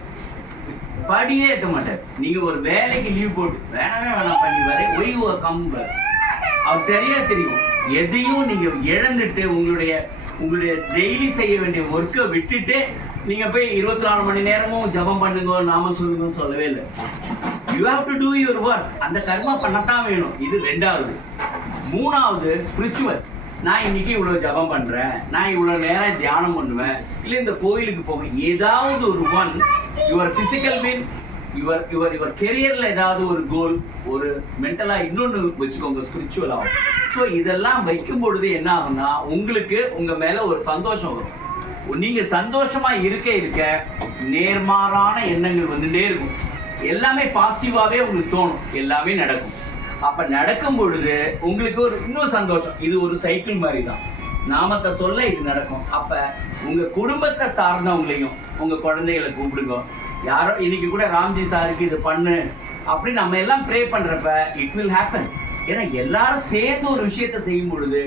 நீங்க ஒரு வேலைக்கு லீவ் போட்டு வேணாம் பண்ணி வர ஓய்வு கம்ப அவர் தெரியும். எதையும் நீங்க இழந்துட்டு உங்களுடைய டெய்லி செய்ய வேண்டிய ஒர்க்கை விட்டுட்டு நீங்க போய் 24 மணி நேரமும் ஜபம் பண்ணுங்க, நாம சொல்லுங்கன்னு சொல்லவே இல்லை. You have to two your work. அந்த கர்மா பண்ணத்தான் வேணும். இது 2வது. 3வது ஸ்பிரிச்சுவல். நான் இன்னைக்கு இவ்வளவு ஜபம் பண்றேன், நான் இவ்வளவு நேரம் தியானம் பண்ணுவேன், இல்லை இந்த கோயிலுக்கு போவேன். ஏதாவது ஒரு on your physical mean, your கெரியர்ல ஏதாவது ஒரு கோல், ஒரு மென்டலா இன்னொன்று வச்சுக்கோங்க, ஸ்பிரிச்சுவல் ஆகும். ஸோ இதெல்லாம் வைக்கும் பொழுது என்ன ஆகும்னா உங்களுக்கு உங்க மேல ஒரு சந்தோஷம் வரும். நீங்க சந்தோஷமா இருக்க நேர்மாறான எண்ணங்கள் வந்துட்டே இருக்கும். எல்லாமே பாசிட்டிவாவே உங்களுக்கு தோணும், எல்லாமே நடக்கும். அப்ப நடக்கும் பொழுது உங்களுக்கு ஒரு இன்னும் சந்தோஷம். இது ஒரு சைக்கிள் மாதிரி தான். நாமத்தை சொல்ல இது நடக்கும். அப்ப உங்க குடும்பத்தை சார்ந்தவங்களையும் உங்க குழந்தைகளை கூப்பிடுங்க. யாரோ இன்னைக்கு கூட ராம்ஜி சாருக்கு இது பண்ணு அப்படி நம்ம எல்லாம் ப்ரே பண்றப்ப இட் வில் ஹேப்பன். ஏன்னா எல்லாரும் சேர்ந்து ஒரு விஷயத்த செய்யும் பொழுது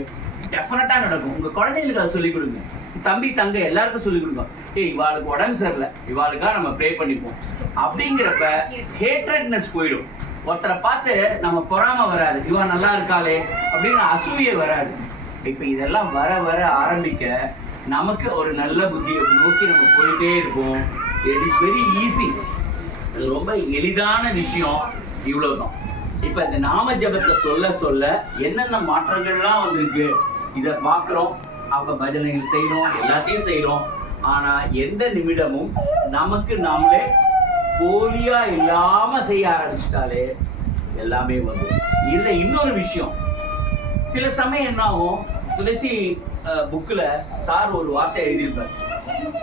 டெஃபினட்டா நடக்கும். உங்க குழந்தைகளுக்கு அதை சொல்லிக் கொடுங்க, தம்பி தங்க எல்லாருக்கும் சொல்லிக் கொடுங்க. இவாளுக்கு உடம்பு சரியில்லை, இவாளுக்காக நம்ம ப்ரே பண்ணிப்போம் அப்படிங்கிறப்ப ஹேட்ரட்னஸ் போயிடும். ஒருத்தரை பார்த்து நம்ம பொறாம வராது, இவா நல்லா இருக்காளே அப்படின்னு அசூயே வராது. இப்ப இதெல்லாம் வர வர ஆரம்பிக்க நமக்கு ஒரு நல்ல புத்தியை நோக்கி நம்ம போயிட்டே இருப்போம். It is very easy. இது ரொம்ப எளிதான விஷயம். இவ்வளவுதான். இப்ப இந்த நாம ஜபத்தை சொல்ல சொல்ல என்னென்ன மாற்றங்கள்லாம் வந்திருக்கு இதை பார்க்கிறோம். அப்ப பஜனைகள் செய்யறோம், எல்லாத்தையும் செய்யறோம். ஆனா எந்த நிமிடமும் நமக்கு நாமளே போலியா இல்லாம செய்ய ஆரம்பிச்சிட்டாலே எல்லாமே வரும். இதுல இன்னொரு விஷயம், சில சமயம் என்ன ஆகும், துளசி புக்ல சார் ஒரு வார்த்தை எழுதியிருப்பார்,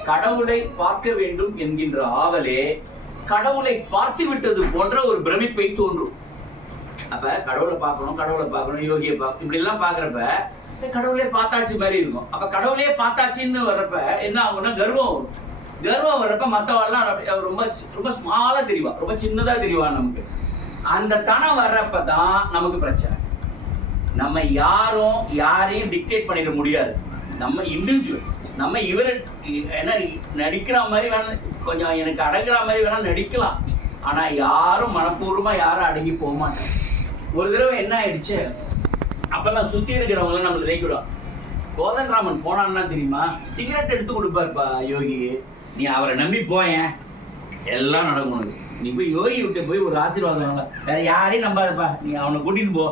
கடவுளை பார்க்க வேண்டும் என்கின்ற ஆவலே கடவுளை பார்த்து விட்டது போன்ற ஒரு பிரமிப்பை தோன்றும். அப்ப கடவுளை பார்க்கணும், யோகியை பார்க்கணும், இப்படி எல்லாம் பாக்குறப்ப கடவுளே பார்த்தாச்சு மாதிரி இருக்கும். அப்ப கடவுளே பார்த்தாச்சுன்னு வர்றப்ப என்ன ஆகும்னா கர்வம் வர்றப்ப மற்றவெல்லாம் ரொம்ப ரொம்ப ஸ்மாலா தெரிவா, ரொம்ப சின்னதா தெரிவா நமக்கு. அந்த தனம் வர்றப்பதான் நமக்கு பிரச்சனை. நம்ம யாரையும் டிக்டேட் பண்ணிட முடியாது. நம்ம இண்டிவிஜுவல். நம்ம இவரை என்ன நடிக்கிற மாதிரி வேணா, கொஞ்சம் எனக்கு அடங்குற மாதிரி வேணா நடிக்கலாம். ஆனா யாரும் மனப்பூர்வமா யாரும் அடங்கி போக மாட்டாங்க. ஒரு தடவை என்ன ஆயிடுச்சு, அப்பெல்லாம் சுத்தி இருக்கிறவங்களாம் நம்மளுக்கு நினைக்கிறோம். கோதண்டராமன் போனான்னா தெரியுமா, சிகரெட் எடுத்து கொடுப்பாருப்பா யோகி, நீ அவரை நம்பி போயேன் எல்லாம் நடக்கும் உனக்கு. நீ போய் யோகி விட்டு போய் ஒரு ஆசீர்வாதம் வேற யாரையும் நம்பாதப்பா, நீ அவனை கூட்டிட்டு போ.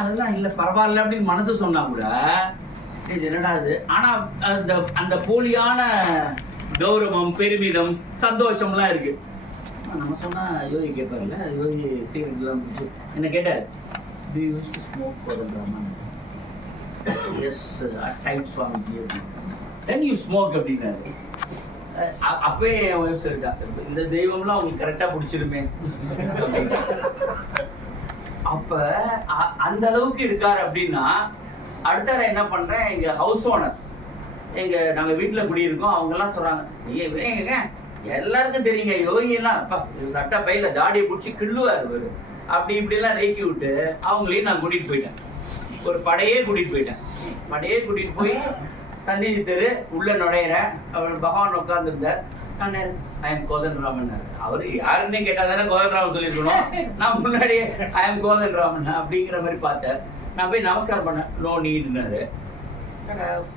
அதெல்லாம் இல்லை பரவாயில்ல அப்படின்னு மனசு சொன்னா கூட என்னடா அது. ஆனா அந்த போலியான கௌரவம், பெருமிதம், சந்தோஷம்லாம் இருக்கு. நம்ம சொன்னா யோகி கேட்பார்ல, யோகி சிகரெட் எல்லாம் பிடிச்சி என்ன கேட்டார், do you used to smoke Kodandraman? Yes, at times Swamiji. Then you smoke அப்படின்னாரு. அப்பவே என் ஒய்ஃப் சொல்லிட்டா, இந்த தெய்வம்லாம் உங்களுக்கு கரெக்டா பிடிச்சிருமே. அப்ப அந்த அளவுக்கு இருக்காரு அப்படின்னா, அடுத்த என்ன பண்றேன், எங்க ஹவுஸ் ஓனர், நாங்க வீட்டுல குடியிருக்கோம், அவங்க எல்லாம் சொல்றாங்க, எல்லாருக்கும் தெரியுங்க யோகியெல்லாம் சட்ட பையில தாடியை பிடிச்சி கிள்ளுவாரு அப்படி இப்படி எல்லாம் ரேக்கி விட்டு அவங்களையும் நான் கூட்டிட்டு போயிட்டேன். ஒரு படையே கூட்டிட்டு போய் சந்நிதி தெரு உள்ள நுழையிறேன். அவர் பகவான் உட்கார்ந்துருந்தார். நான் ஐ எம் கோதண்டராமன். அவரு யாருன்னே கேட்டா தானே கோதண்டராமன் சொல்லியிருக்கணும். நான் முன்னாடியே ஐ எம் கோதண்டராமன் அப்படிங்கிற மாதிரி பார்த்தேன். நான் போய் நமஸ்காரம் பண்ணேன். நோ நீடுனாரு.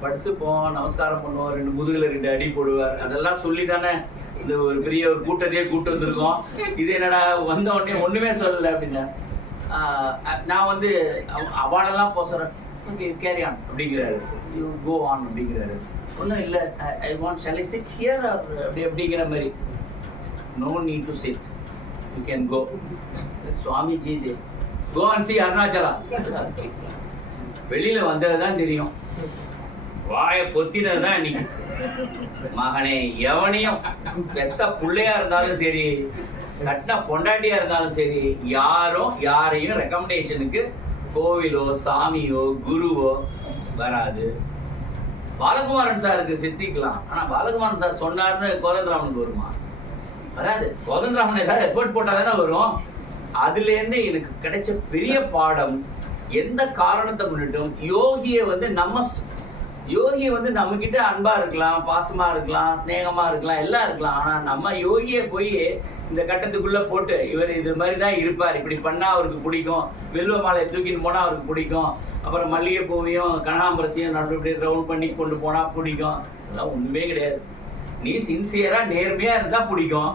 படுத்துப்போம், நமஸ்காரம் பண்ணுவோம், 2 முதுகுல 2 அடி போடுவார். அதெல்லாம் சொல்லி தானே இந்த ஒரு பெரிய ஒரு கூட்டத்தையே கூட்டு வந்திருக்கோம். இது என்னடா வந்த உடனே ஒண்ணுமே சொல்லல அப்படின்னா, நான் வந்து அவார்டெல்லாம் போசுறேன். ஓகே கேரி ஆன் அப்படிங்கிறாரு, யூ கோ ஆன் அப்படிங்கிறாரு. ஒன்றும் இல்லை, I want shall I sit here அப்படிங்கிற மாதிரி. No need to sit, you can go. Swamiji go and see Arunachala. வெளியில வந்ததுதான் தெரியும், வாயை பொத்தினதுதான் இன்னைக்கு. மகனே, எவனையும் பெத்த பிள்ளையா இருந்தாலும் சரி, கட்டின பொண்டாட்டியா இருந்தாலும் சரி, யாரையும் ரெக்கமெண்டேஷனுக்கு கோவிலோ சாமியோ குருவோ வராது. பாலகுமாரன் சாருக்கு சித்திக்கலாம், ஆனா பாலகுமாரன் சார் சொன்னார்னு கோதண்டராமனுக்கு வருமா? வராது. கோதண்டராமன் ஏதாவது எஃபர்ட் போட்டா தானே வரும். அதுல இருந்து எனக்கு கிடைச்ச பெரிய பாடம், எந்த காரணத்தை முன்னிட்டும் யோகியை வந்து நம்ம கிட்ட அன்பா இருக்கலாம், பாசமா இருக்கலாம், ஸ்நேகமா இருக்கலாம், எல்லாம் இருக்கலாம். ஆனா நம்ம யோகியை போய் இந்த கட்டத்துக்குள்ள போட்டு இவர் இது மாதிரிதான் இருப்பார், இப்படி பண்ணா அவருக்கு பிடிக்கும், வில்வ மாலை தூக்கின்னு போனா அவருக்கு பிடிக்கும், அப்புறம் மல்லிகைப்பூவையும் கனகாம்பரத்தையும் நடு ரவுண்ட் பண்ணி கொண்டு போனா பிடிக்கும், அதெல்லாம் ஒண்ணுமே கிடையாது. நீ சின்சியரா நேர்மையா இருந்தா பிடிக்கும்.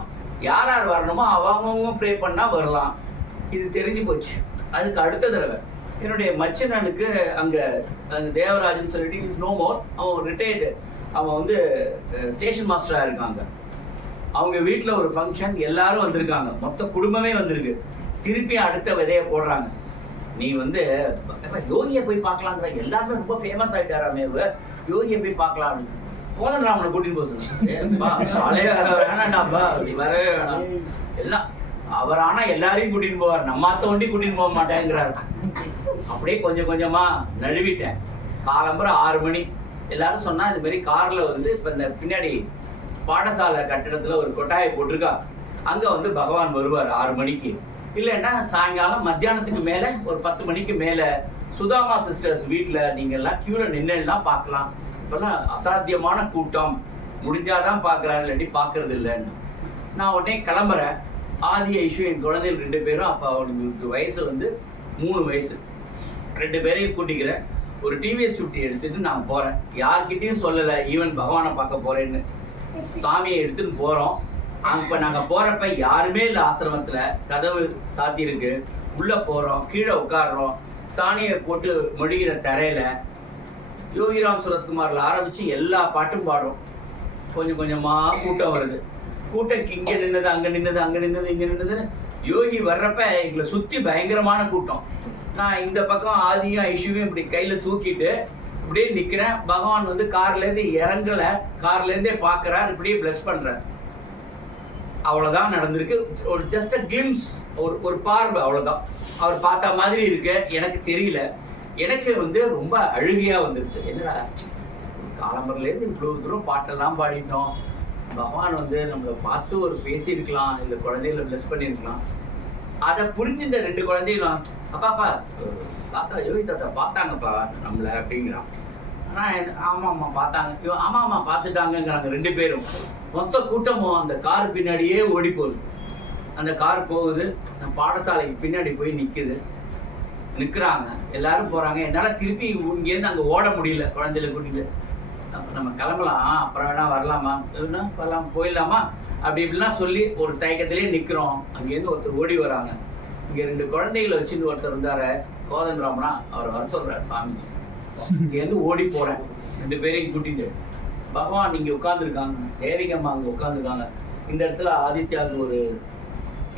யார் வரணுமோ அவங்க ப்ரே பண்ணா வரலாம். இது தெரிஞ்சு போச்சு. அதுக்கு அடுத்த தடவை என்னுடைய மச்சனனுக்கு அங்க தேவராஜன் சொல்லிட்டு இஸ் நோ மோர், அவன் ரிட்டையர்டு, அவன் வந்து ஸ்டேஷன் மாஸ்டரா இருக்காங்க. அவங்க வீட்டுல ஒரு ஃபங்க்ஷன், எல்லாரும் வந்திருக்காங்க, மொத்த குடும்பமே வந்திருக்கு. திருப்பி அடுத்த விதைய போடுறாங்க, நீ வந்து யோகியை போய் பார்க்கலாங்கிற, எல்லாருமே ரொம்ப ஃபேமஸ் ஆயிட்டாராமே, யோகியை போய் பார்க்கலாம். கோதண்டராமனை கூட்டிட்டு போக சொல்லுங்க, வேணாண்டாப்பா வரவே வேணாம் எல்லாம். அவர் ஆனா எல்லாரையும் கூட்டிட்டு போவார், நம்மாத்த ஒண்டி கூட்டிட்டு போக மாட்டேங்கிறாரு. அப்படியே கொஞ்சம் கொஞ்சமா நழுவிட்டேன். காலம்பரம் 6 மணி எல்லாரும் சொன்னா, இது மாதிரி கார்ல வந்து இப்ப இந்த பின்னாடி பாடசாலை கட்டிடத்துல ஒரு கொட்டாயை போட்டிருக்கா, அங்க வந்து பகவான் வருவார் 6 மணிக்கு. இல்லைன்னா சாயங்காலம் மத்தியானத்துக்கு மேல ஒரு 10 மணிக்கு மேல சுதாமா சிஸ்டர்ஸ் வீட்டுல நீங்க எல்லாம் கியூல நின்னா பார்க்கலாம். இப்பெல்லாம் அசாத்தியமான கூட்டம், முடிஞ்சாதான் பாக்குறாரு, இல்லாட்டி பாக்குறது இல்லைன்னு. நான் உடனே கிளம்புறேன். ஆதி ஐஷு என் குழந்தைகள் 2 பேரும், அப்ப அவங்களுக்கு வயசு வந்து 3 வயசு, 2 பேரையும் கூட்டிக்கிறேன். ஒரு டிவிஎஸ் 50 எடுத்துட்டு நான் போறேன். யார்கிட்டையும் சொல்லலை, ஈவன் பகவானை பார்க்க போறேன்னு. சாமியை எடுத்துன்னு போறோம். அப்ப நாங்க போறப்ப யாருமே இல்லை ஆசிரமத்துல, கதவு சாத்தி இருக்கு. உள்ள போறோம், கீழே உட்காடுறோம், சாணியை போட்டு மொழிகிற தரையில யோகிராம் சுரத்குமார்ல ஆரம்பிச்சு எல்லா பாட்டும் பாடுறோம். கொஞ்சம் கொஞ்சமா கூட்டம் வருது. கூட்டம் இங்க நின்னது, அங்க நின்னது, அங்க நின்னது, இங்க நின்னது. யோகி வர்றப்ப எங்களை சுத்தி பயங்கரமான கூட்டம். நான் இந்த பக்கம் ஆதியும் ஐஷுவையும் இப்படி கையில தூக்கிட்டு இப்படியே நிக்கிறேன். பகவான் வந்து கார்ல இருந்து இறங்கல, கார்ல இருந்தே பாக்குறாரு, இப்படியே பிளஸ் பண்றாரு. அவ்வளோதான் நடந்திருக்கு. ஒரு ஜஸ்ட் அ கிளிம்ஸ், ஒரு பார்வை, அவ்வளோதான். அவர் பார்த்த மாதிரி இருக்கு, எனக்கு தெரியல. எனக்கு வந்து ரொம்ப அழுகையாக வந்துருக்கு. என்னடா காலம்பரிலேருந்து இவ்வளோ தூரம் பாட்டெல்லாம் பாடிட்டோம், பகவான் வந்து நம்மளை பார்த்து ஒரு பேசியிருக்கலாம், இந்த குழந்தைகளை ப்ளஸ் பண்ணியிருக்கலாம். அதை புரிஞ்சுட்ட 2 குழந்தைகளும் அப்பாப்பா தாத்தா யோகி தாத்தா பார்த்தாங்கப்பா நம்மளை அப்படிங்கிறான். ஆனால் ஆமாம்மா பார்த்தாங்க, ஆமாம்மா பார்த்துட்டாங்கங்கிறாங்க 2 பேரும். மொத்த கூட்டமும் அந்த கார் பின்னாடியே ஓடி போகுது. அந்த கார் போகுது, பாடசாலைக்கு பின்னாடி போய் நிற்கிறாங்க, எல்லாரும் போகிறாங்க. என்னால் திருப்பி இங்கேருந்து அங்கே ஓட முடியல, குழந்தைகளை கூட்டிட்டு. நம்ம கிளம்பலாம், அப்புறம் வேணா வரலாமா, வரலாம், போயிடலாமா அப்படி இப்படிலாம் சொல்லி ஒரு தயக்கத்திலே நிற்கிறோம். அங்கேருந்து ஒருத்தர் ஓடி வராங்க. இங்கே 2 குழந்தைகளை வச்சுட்டு ஒருத்தர் இருந்தார், கோதன் ராமனா, அவர் வர சொல்கிறார் சாமிஜி. இங்கேருந்து ஓடி போகிறேன் 2 பேரையும் கூட்டிட்டு. பகவான் இங்கே உட்காந்துருக்காங்க, தேவிகம்மா அங்கே உட்காந்துருக்காங்க. இந்த இடத்துல ஆதித்யாவுக்கு ஒரு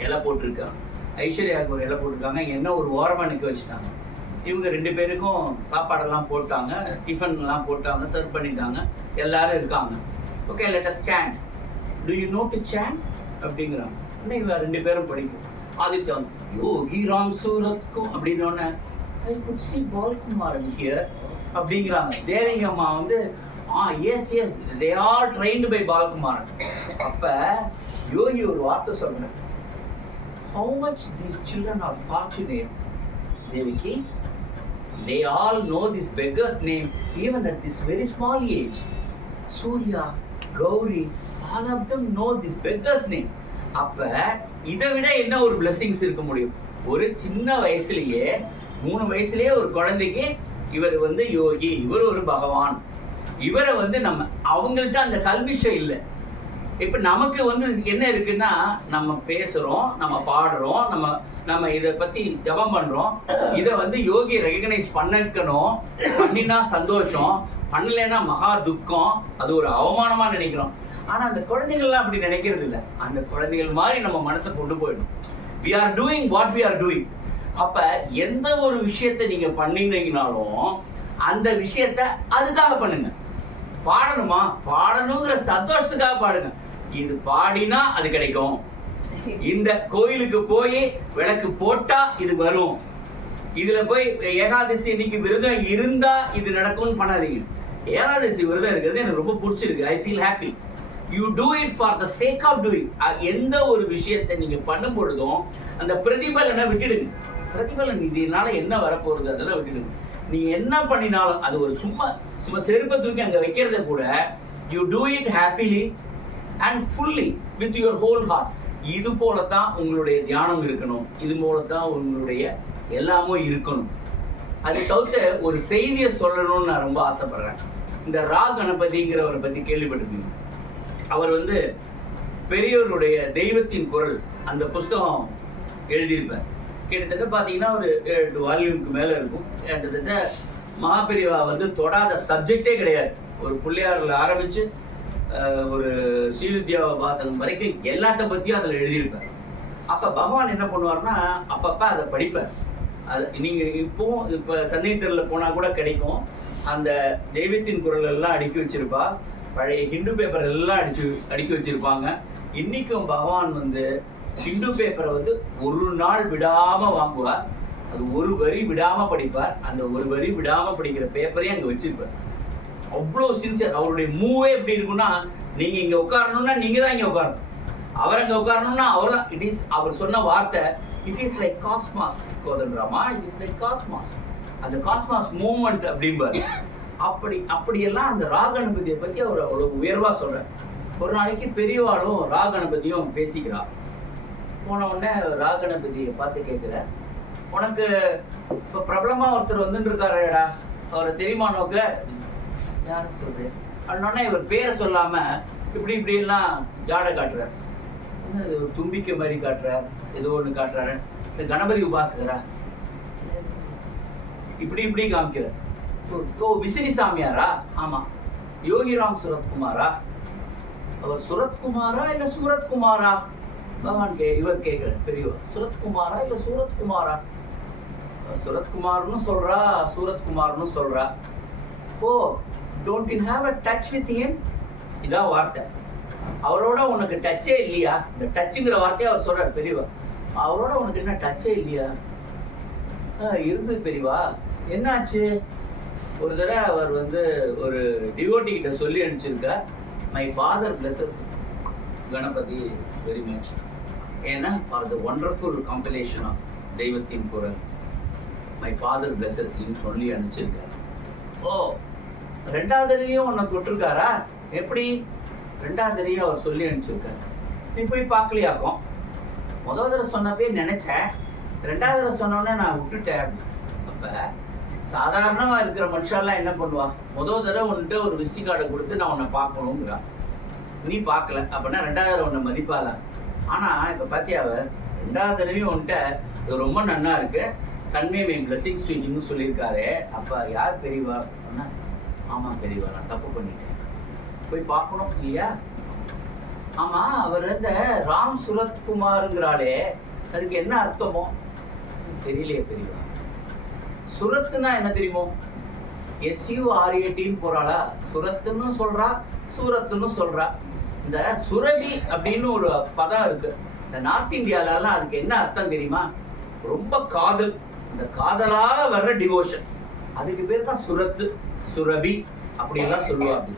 இலை போட்டிருக்காங்க, ஐஸ்வர்யாவுக்கு ஒரு இலை போட்டிருக்காங்க. என்ன ஒரு ஓரமாக நிற்க வச்சுட்டாங்க. இவங்க 2 பேருக்கும் சாப்பாடெல்லாம் போட்டாங்க, டிஃபன்லாம் போட்டாங்க, சர்வ் பண்ணிட்டாங்க, எல்லாரும் இருக்காங்க. Okay, let us stand, do you know to stand அப்படிங்கிறாங்க. உடனே இவங்க 2 பேரும் படிக்கும். ஆதித்யா யோகி ராம் சூரத்க்கும் அப்படின்னோடனே I could see Balkumaran here அப்படிங்கிறாங்க. தேவிகம்மா வந்து yes they are trained by பால்குமாரன். அப்போ யோகி ஒரு வார்த்தை சொல்கிறேன், how much these children are fortunate, Devaki. They all know this beggar's name even at this very small age. Surya, Gauri, all of them know this beggar's name. அப்ப இதை விட என்ன ஒரு blessings இருக்க முடியும்? ஒரு சின்ன வயசுலயே 3 வயசுலயே ஒரு குழந்தைக்கு இவர் வந்து யோகி, இவர் ஒரு பகவான், இவரை வந்து நம்ம அவங்கள்ட்ட அந்த கல்விஷம் இல்லை. இப்போ நமக்கு வந்து என்ன இருக்குன்னா, நம்ம பேசுகிறோம், நம்ம பாடுறோம், நம்ம இதை பற்றி ஜபம் பண்ணுறோம். இதை வந்து யோகி ரெகக்னைஸ் பண்ணிக்கணும், பண்ணினா சந்தோஷம், பண்ணலைன்னா மகா துக்கம், அது ஒரு அவமானமாக நினைக்கிறோம். ஆனால் அந்த குழந்தைகள்லாம் அப்படி நினைக்கிறது இல்லை. அந்த குழந்தைகள் மாதிரி நம்ம மனசை கொண்டு போயிடும். we are doing what we are doing. அப்போ எந்த ஒரு விஷயத்தை நீங்கள் பண்ணினீங்கனாலும் அந்த விஷயத்த அதுக்காக பண்ணுங்க. பாடணுமா, பாடணுங்கிற சந்தோஷத்துக்காக பாடுங்க. இது பாடினா அது கிடைக்கும். இந்த கோயிலுக்கு போய் விளக்கு போட்டா இது வரும். இதுல போய் ஏகாதசி இன்னைக்கு விரதம் இருந்தா இது நடக்கும்னு பண்ணாதீங்க. ஏகாதசி விரதம் இருக்கிறது எனக்கு ரொம்ப பிடிச்சிருக்கு. I feel happy. You do it for the sake of doing. எந்த ஒரு விஷயத்தை நீங்க பண்ணும் பொழுதும் அந்த பிரதிபலனை விட்டுடுங்க. பிரதிபலன் இதனால என்ன வரப்போறது அதெல்லாம் விட்டுடுங்க. நீங்க என்ன பண்ணினாலும் அது ஒரு சும்மா செருப்பை தூக்கி அங்க வைக்கிறத கூட you do it happily and fully with your whole heart. இது போலத்தான் உங்களுடைய தியானம் இருக்கணும். இது போலத்தான் உங்களுடைய எல்லாமும் இருக்கணும். அது தவிர்த்து ஒரு செய்தியை சொல்லணும்னு நான் ரொம்ப ஆசைப்படுறேன். இந்த ரா கணபதிங்கிறவரை பற்றி கேள்விப்பட்டிருக்கீங்க. அவர் வந்து பெரியவருடைய தெய்வத்தின் குரல் அந்த புஸ்தகம் எழுதியிருப்பார். கிட்டத்தட்ட பார்த்தீங்கன்னா ஒரு 8 வால்யூமுக்கு மேலே இருக்கும். கிட்டத்தட்ட மகாபெரிவா வந்து தொடாத சப்ஜெக்டே கிடையாது. ஒரு பிள்ளையாரில் ஆரம்பித்து ஒரு ஸ்ரீவித்யா வாசகம் வரைக்கும் எல்லாத்த பற்றியும் அதில் எழுதியிருப்பார். அப்போ பகவான் என்ன பண்ணுவார்னா அப்பப்போ அதை படிப்பார். அது நீங்கள் இப்போ சன்னித்தரில் போனால் கூட கிடைக்கும். அந்த தெய்வத்தின் குரல் எல்லாம் அடுக்கி வச்சிருப்பா. பழைய ஹிந்து பேப்பர் எல்லாம் அடுக்கி வச்சிருப்பாங்க. இன்னைக்கும் பகவான் வந்து ஹிந்து பேப்பரை வந்து ஒரு நாள் விடாமல் வாங்குவார். அது ஒரு வரி விடாமல் படிப்பார். அந்த ஒரு வரி விடாமல் படிக்கிற பேப்பரையும் அங்கே வச்சிருப்பார். அவ்வளோ சின்சியர். அவருடைய மூவே எப்படி இருக்குன்னா, நீங்கள் இங்கே உட்காரணும்னா நீங்கள் தான் இங்கே உட்காரணும், அவர் அங்கே உட்காரணும்னா அவர் தான். இட் இஸ் அவர் சொன்ன வார்த்தை, இட் இஸ் லைக் காஸ்மாஸ் கோதன்ராமா, இட் இஸ் லைக் காஸ்மாஸ். அந்த காஸ்மாஸ் மூவ்மெண்ட் அப்படிம்பார். அப்படியெல்லாம் அந்த ரா கணபதியை பற்றி அவர் அவ்வளோ உயர்வாக சொல்கிறார். ஒரு நாளைக்கு பெரியவாளும் ரா கணபதியும் பேசிக்கிறார். போன உடனே ரா கணபதியை பார்த்து கேட்குற, உனக்கு இப்போ பிரபலமாக ஒருத்தர் வந்துட்டு இருக்காருடா, அவரை தெரியுமா நோக்க? யாரும் சொல்கிறேன் அப்படின்னோடனே இவர் பேரை சொல்லாமல் இப்படியெல்லாம் ஜாடை காட்டுறார். என்ன ஒரு தும்பிக்கை மாதிரி காட்டுறார், ஏதோ ஒன்று காட்டுறாரு. இந்த கணபதி உபாசகரா இப்படி காமிக்கிறார். ஓ விசிறி சாமியாரா? ஆமாம். யோகிராம் சுரத்குமாரா? அவர் சுரத்குமாரா இல்லை சூரத்குமாரா? பகவான் இவர் கேட்குறார் பெரியவர், சுரத்குமாரா இல்லை சூரத்குமாரா? சுரத்குமார்னு சொல்கிறா, சூரத்குமார்னு சொல்கிறா. Oh, don't you have a touch with him? இதான் வார்த்தை. அவரோட உனக்கு டச்சே இல்லையா? இந்த டச்சுங்கிற வார்த்தையை அவர் சொல்றார் பெரியவா. அவரோட உனக்கு என்ன டச்சே இல்லையா? இருந்தது பெரியவா. என்னாச்சு? ஒரு தடவை அவர் வந்து ஒரு டிவோட்டி கிட்ட சொல்லி அனுப்பிச்சிருக்கார், my father blesses Ganapathi very much, ஏன்னா for the wonderful compilation of தெய்வத்தின் குரல் மை ஃபாதர் பிளஸஸ் சொல்லி அனுப்பிச்சிருக்காரு. ஓ, ரெண்டாவது தடவையும் உன்னை தொட்டிருக்காரா? எப்படி? ரெண்டாவது தடவையும் அவர் சொல்லி அனுப்பிச்சிருக்காரு. நீ போய் பார்க்கலையாக்கும். முதல் தடவை சொன்னப்பே நினைச்சேன், ரெண்டாவது தடவை சொன்னோன்னே நான் விட்டுட்டேன். அப்ப சாதாரணமா இருக்கிற மனுஷாலாம் என்ன பண்ணுவா? முதல் தடவை உன்கிட்ட ஒரு விசிட்டிங் கார்டை கொடுத்து நான் உன்னை பார்க்கணுங்கிறா, நீ பார்க்கல, அப்படின்னா ரெண்டாவது தடவை உன்னை மதிப்பாளா? ஆனா இப்ப பாத்தியா, ரெண்டாவது தடவையும் உன்கிட்ட ரொம்ப நன்னா இருக்கு, கன்வே மை பிளஸிங்ஸ் டு ஹிம்னு சொல்லியிருக்காரு. அப்ப யார் பெரியவா? ஆமா பெரியவா, நான் தப்பு பண்ணிட்டேன், போய் பார்க்கணும் இல்லையா? ஆமா, அவர் இந்த ராம் சுரத்குமாருங்கிறாளே, அதுக்கு என்ன அர்த்தமோ தெரியலையே பெரியவா. சுரத்துனா என்ன தெரியுமோ? SURATன்னு போறாளா? சுரத்துன்னு சொல்றா, சூரத்துன்னு சொல்றா. இந்த சுரபி அப்படின்னு ஒரு பதம் இருக்கு இந்த நார்த் இந்தியாலலாம். அதுக்கு என்ன அர்த்தம் தெரியுமா? ரொம்ப காதல், இந்த காதலால வர்ற டிவோஷன், அதுக்கு பேர் தான் சுரத்து, சுரபி அப்படின்லாம் சொல்லுவாங்க.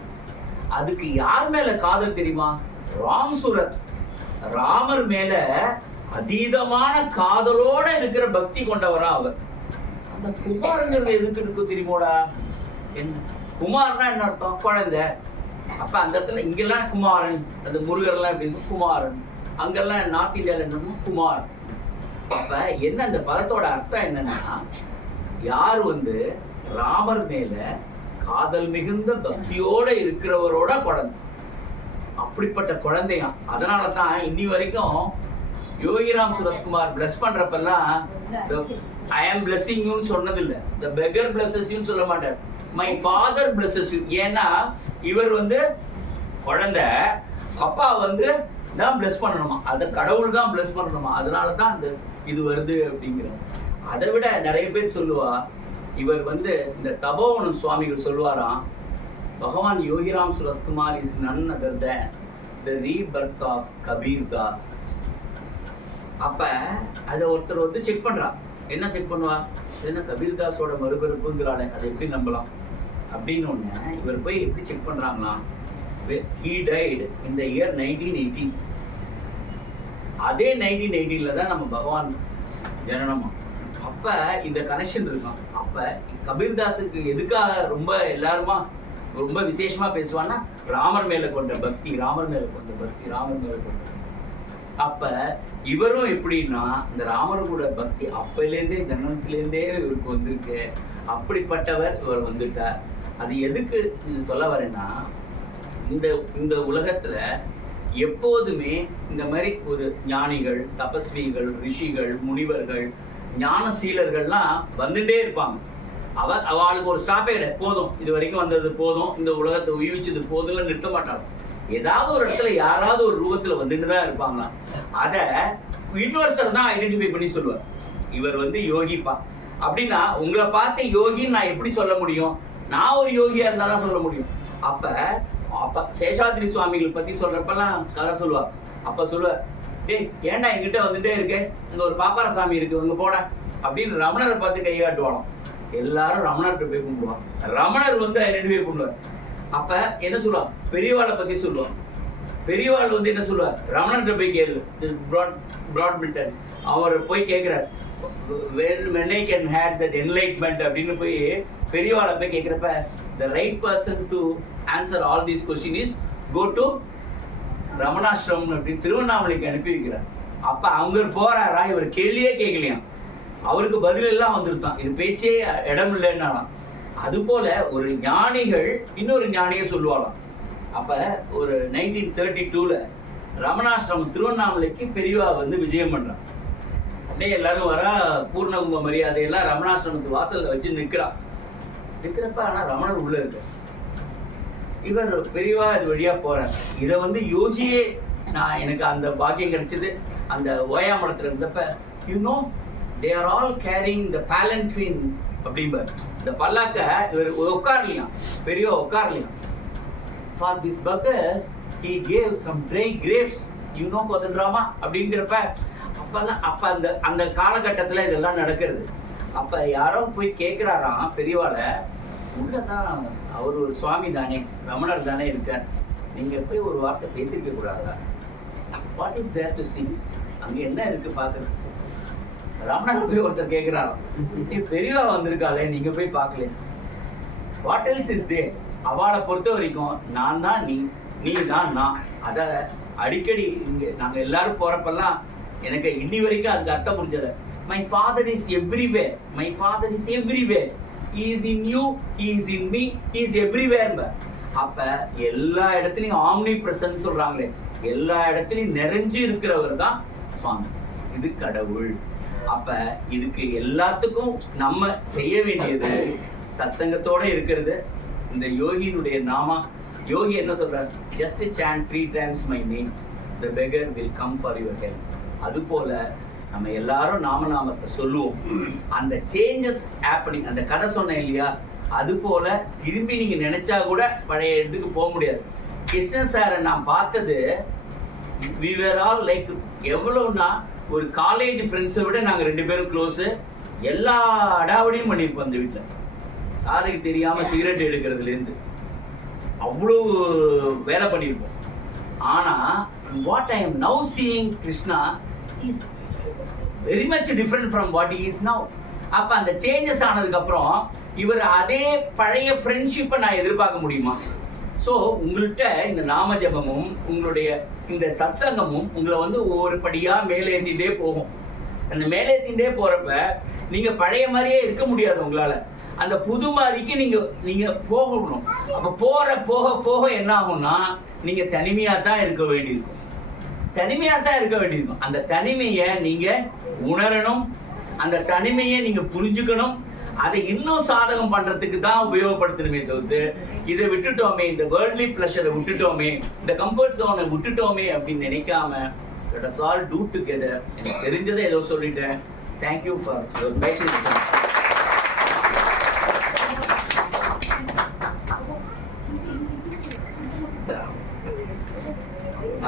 அதுக்கு யார் மேல காதல் தெரியுமா? ராம் சுரத், ராமர் மேல அதீதமான காதலோட இருக்கிற பக்தி கொண்டவரா அவர். அந்த குமாருங்கிறது எதுக்கு இருக்கு தெரியுமோடா? என்ன குமார்னா என்ன அர்த்தம்? குழந்தை. அப்ப அந்த இடத்துல இங்கெல்லாம் குமாரன், அந்த முருகர்லாம் எப்படி குமாரன், அங்கெல்லாம் நார்த் இந்தியால என்னமோ குமார். அப்ப என்ன அந்த பதத்தோட அர்த்தம் என்னன்னா, யார் வந்து ராமர் மேல காதல் மிகுந்த பக்தியோட இருக்கிறவரோட குழந்தை, அப்படிப்பட்ட குழந்தையா. அதனாலதான் இன்னி வரைக்கும் யோகிராம் சுரத்குமார் பிளஸ் பண்றப்பெல்லாம் ஐ ஆம் பிளஸிங் யூன்னு சொன்னதில்லை, the beggar blesses you சொல்ல மாட்டார், my father blesses you. ஏன்னா இவர் வந்து குழந்தை, அப்பா வந்து தான் பிளஸ் பண்ணணுமா, அதை கடவுள் தான் பிளஸ் பண்ணணுமா, அதனால தான் அந்த இது வருது அப்படிங்கிற. அதை விட நிறைய பேர் சொல்லுவா, இவர் வந்து இந்த தபோவனம் சுவாமிகள் சொல்லுவாராம், பகவான் Yogiram Suratkumar is none other than the rebirth of Kabir Das. அப்ப அதை ஒருத்தர் வந்து செக் பண்றா. என்ன செக் பண்ணுவா? என்ன கபீர்தாஸோட மறுபிறப்புங்கிறாளே, அதை எப்படி நம்பலாம் அப்படின்னு ஒண்ணு இவர் போய் எப்படி செக் பண்றாங்களா? he died in the year 1918. அதே 1918ல தான் நம்ம பகவான் ஜனனமா. அப்ப இந்த கனெக்ஷன் இருக்கும். அப்ப கபீர்தாஸுக்கு எதுக்காக ரொம்ப எல்லாருமா ரொம்ப விசேஷமா பேசுவான்னா, ராமர் மேல கொண்ட பக்தி, ராமர் மேல கொண்ட பக்தி, ராமர் மேல கொண்ட. அப்ப இவரும் எப்படின்னா, இந்த ராமரோட பக்தி அப்பையிலேருந்தே ஜனனத்திலேருந்தே இவருக்கு வந்திருக்கு. அப்படிப்பட்டவர் இவர் வந்துட்டார். அது எதுக்கு இது சொல்ல வரேன்னா, இந்த உலகத்துல எப்போதுமே இந்த மாதிரி ஒரு ஞானிகள், தபஸ்விகள், ரிஷிகள், முனிவர்கள், ஞானசீலர்கள்லாம் வந்துட்டே இருப்பாங்க. அவளுக்கு ஒரு ஸ்டாப்பேடு போதும், இது வரைக்கும் வந்தது போதும், இந்த உலகத்தை உயிர்விச்சது போதும்ல நிறுத்த மாட்டாங்க. ஏதாவது ஒரு இடத்துல யாராவது ஒரு ரூபத்துல வந்துட்டு தான் இருப்பாங்களாம். அதை இன்னொருத்தர் தான் ஐடென்டிஃபை பண்ணி சொல்லுவார், இவர் வந்து யோகிப்பா அப்படின்னா. உங்களை பார்த்து யோகின்னு நான் எப்படி சொல்ல முடியும்? நான் ஒரு யோகியா இருந்தா தான் சொல்ல முடியும். அப்ப சேஷாத்ரி சுவாமிகள் பத்தி சொல்றப்பெல்லாம் கதை சொல்லுவார். அப்ப சொல்லுவார், டேய் ஏன்டா என்கிட்ட வந்துட்டே இருக்கு, இங்க ஒரு பாப்பார சாமி இருக்கு, இங்க போட அப்படின்னு ரமணரை பார்த்து கை காட்டுவானோ. எல்லாரும் ரமணர்கிட்ட போய் கும்பிடுவான். ரமணர் வந்து ஐடென்டிஃபை பண்ணுவார். அப்ப என்ன சொல்லுவான்? பெரியவாளை பத்தி சொல்லுவான். பெரியவாள் வந்து என்ன சொல்லுவார்? ரமணர்கிட்ட போய் கேளு, பிராட்மிண்டன் அவர் போய் கேட்கிறார், when I can have that enlightenment அப்படின்னு போய் பெரியவாளை போய் கேட்கிறப்ப, the right person to answer all these questions is go to Ramanasramam அப்படின்னு திருவண்ணாமலைக்கு அனுப்பி வைக்கிறார். அப்ப அவங்க போறாரா, இவர் கேள்வியே கேட்கலையாம், அவருக்கு பதில் எல்லாம் வந்துருத்தான், இது பேச்சே இடம் இல்லைன்னாலாம். அது போல ஒரு ஞானிகள் இன்னொரு ஞானியை சொல்லுவாளாம். அப்ப ஒரு 1932ல ரமணாசிரமம் திருவண்ணாமலைக்கு பெரியவா வந்து விஜயம் பண்றான். அப்படியே எல்லாரும் வர பூர்ணகும்ப மரியாதையெல்லாம் ரமணாசிரமத்து வாசல்ல வச்சு நிக்கிறப்ப ஆனா ரமணர் உள்ள இருக்கு. இவர் பெரியவா இது வழியா போறார். இதை வந்து யோகியே, நான் எனக்கு அந்த பாக்கியம் கிடைச்சது அந்த ஓயாமடத்துல இருந்தப்ப, you know they are all carrying the palanquin அப்படிம்பார். இந்த பல்லாக்க இவர் உட்காரலையாம், பெரியவா உட்காரலையாம். For this beggars he gave some dry grapes, you know Kodandarama அப்படிங்கிறப்ப அப்ப அந்த காலகட்டத்துல இதெல்லாம் நடக்கிறது. அப்ப யாரோ போய் கேட்கிறாராம் பெரியவாள, உள்ளதான் அவர் ஒரு சுவாமி தானே, ரமணர் தானே இருக்கார், நீங்க போய் ஒரு வார்த்தை பேசிக்க கூடாதா? What is there to see? அங்க என்ன இருக்கு பாக்குறது? ரமணர் போய் ஒருத்தர் கேட்கிறாராம், நீ பெரியவா வந்திருக்காளே, நீங்க போய் பார்க்கல, வாட் எல்ஸ் இஸ் தேர்? அவளை பொறுத்த வரைக்கும் நான் தான் நீ, நீ தான் நான். அத அடிக்கடி இங்க நாங்க எல்லாரும் போறப்பெல்லாம் எனக்கு இன்னி வரைக்கும் அதுக்கு அர்த்தம் புரிஞ்சது. My father is everywhere. My father is everywhere. He is in you, he is in me, he is everywhere. அப்ப எல்லா இடத்துலயும் ஆம்னி பிரசன்ஸ் சொல்றாங்களே, எல்லா இடத்துலயும் நிறைஞ்சு இருக்கிறவர் தான் சுவாமி. இது கடவுள். அப்ப இதுக்கு எல்லாத்துக்கும் நம்ம செய்ய வேண்டியது சத்சங்கத்தோட இருக்கிறது. இந்த யோகியினுடைய நாமா, யோகி என்ன சொல்றாரு? Just chant 3 times my name, the beggar will come for your help. அது போல நம்ம எல்லாரும் நாமநாமத்தை சொல்லுவோம். அந்த சேஞ்சஸ் ஹேப்பனிங், அந்த கதை சொன்னேன் இல்லையா, அது போல திரும்பி நீங்க நினைச்சா கூட பழைய இடத்துக்கு போக முடியாது. கிருஷ்ணன் சாரை நான் பார்த்தது, we were all like, எவ்வளவுனா ஒரு காலேஜ் ஃப்ரெண்ட்ஸை விட நாங்க 2 பேரும் க்ளோஸ். எல்லா அடாவடியும் பண்ணியிருப்போம் அந்த வீட்டுல. சாருக்கு தெரியாம சிகரெட் எடுக்கிறதுல இருந்து அவ்வளவு வேலை பண்ணியிருப்போம். ஆனா what I am now seeing Krishna is very much different from what he is now. அப்ப அந்த சேஞ்சஸ் ஆனதுக்கு அப்புறம் இவர் அதே பழைய ஃப்ரெண்ட்ஷிப்பை நான் எதிர்பார்க்க முடியுமா? ஸோ உங்கள்கிட்ட இந்த நாம ஜபமும் உங்களுடைய இந்த சத்சங்கமும் உங்களை வந்து ஒவ்வொரு படியா மேலேத்திட்டே போகும். அந்த மேலேத்திட்டே போறப்ப நீங்க பழைய மாதிரியே இருக்க முடியாது. உங்களால அந்த புது மாதிரிக்கு நீங்க போகணும். அப்ப போக போக என்ன ஆகும்னா நீங்க தனிமையா தான் இருக்க வேண்டியிருக்கும். அந்த தனிமையை நீங்க உணரணும், அந்த தனிமையை நீங்க புரிஞ்சுக்கணும். அதை இன்னும் சாதகம் பண்றதுக்கு தான் உபயோகப்படுத்தணுமே தவிர்த்து இதை விட்டுட்டோமே, இந்த வேர்ல்ட்லி பிளஷரை விட்டுட்டோமே, இந்த கம்ஃபர்ட் ஜோனை விட்டுட்டோமே அப்படின்னு நினைக்காம let us all do together. எனக்கு தெரிஞ்சதை ஏதோ சொல்லிட்டேன். Thank you for your patience.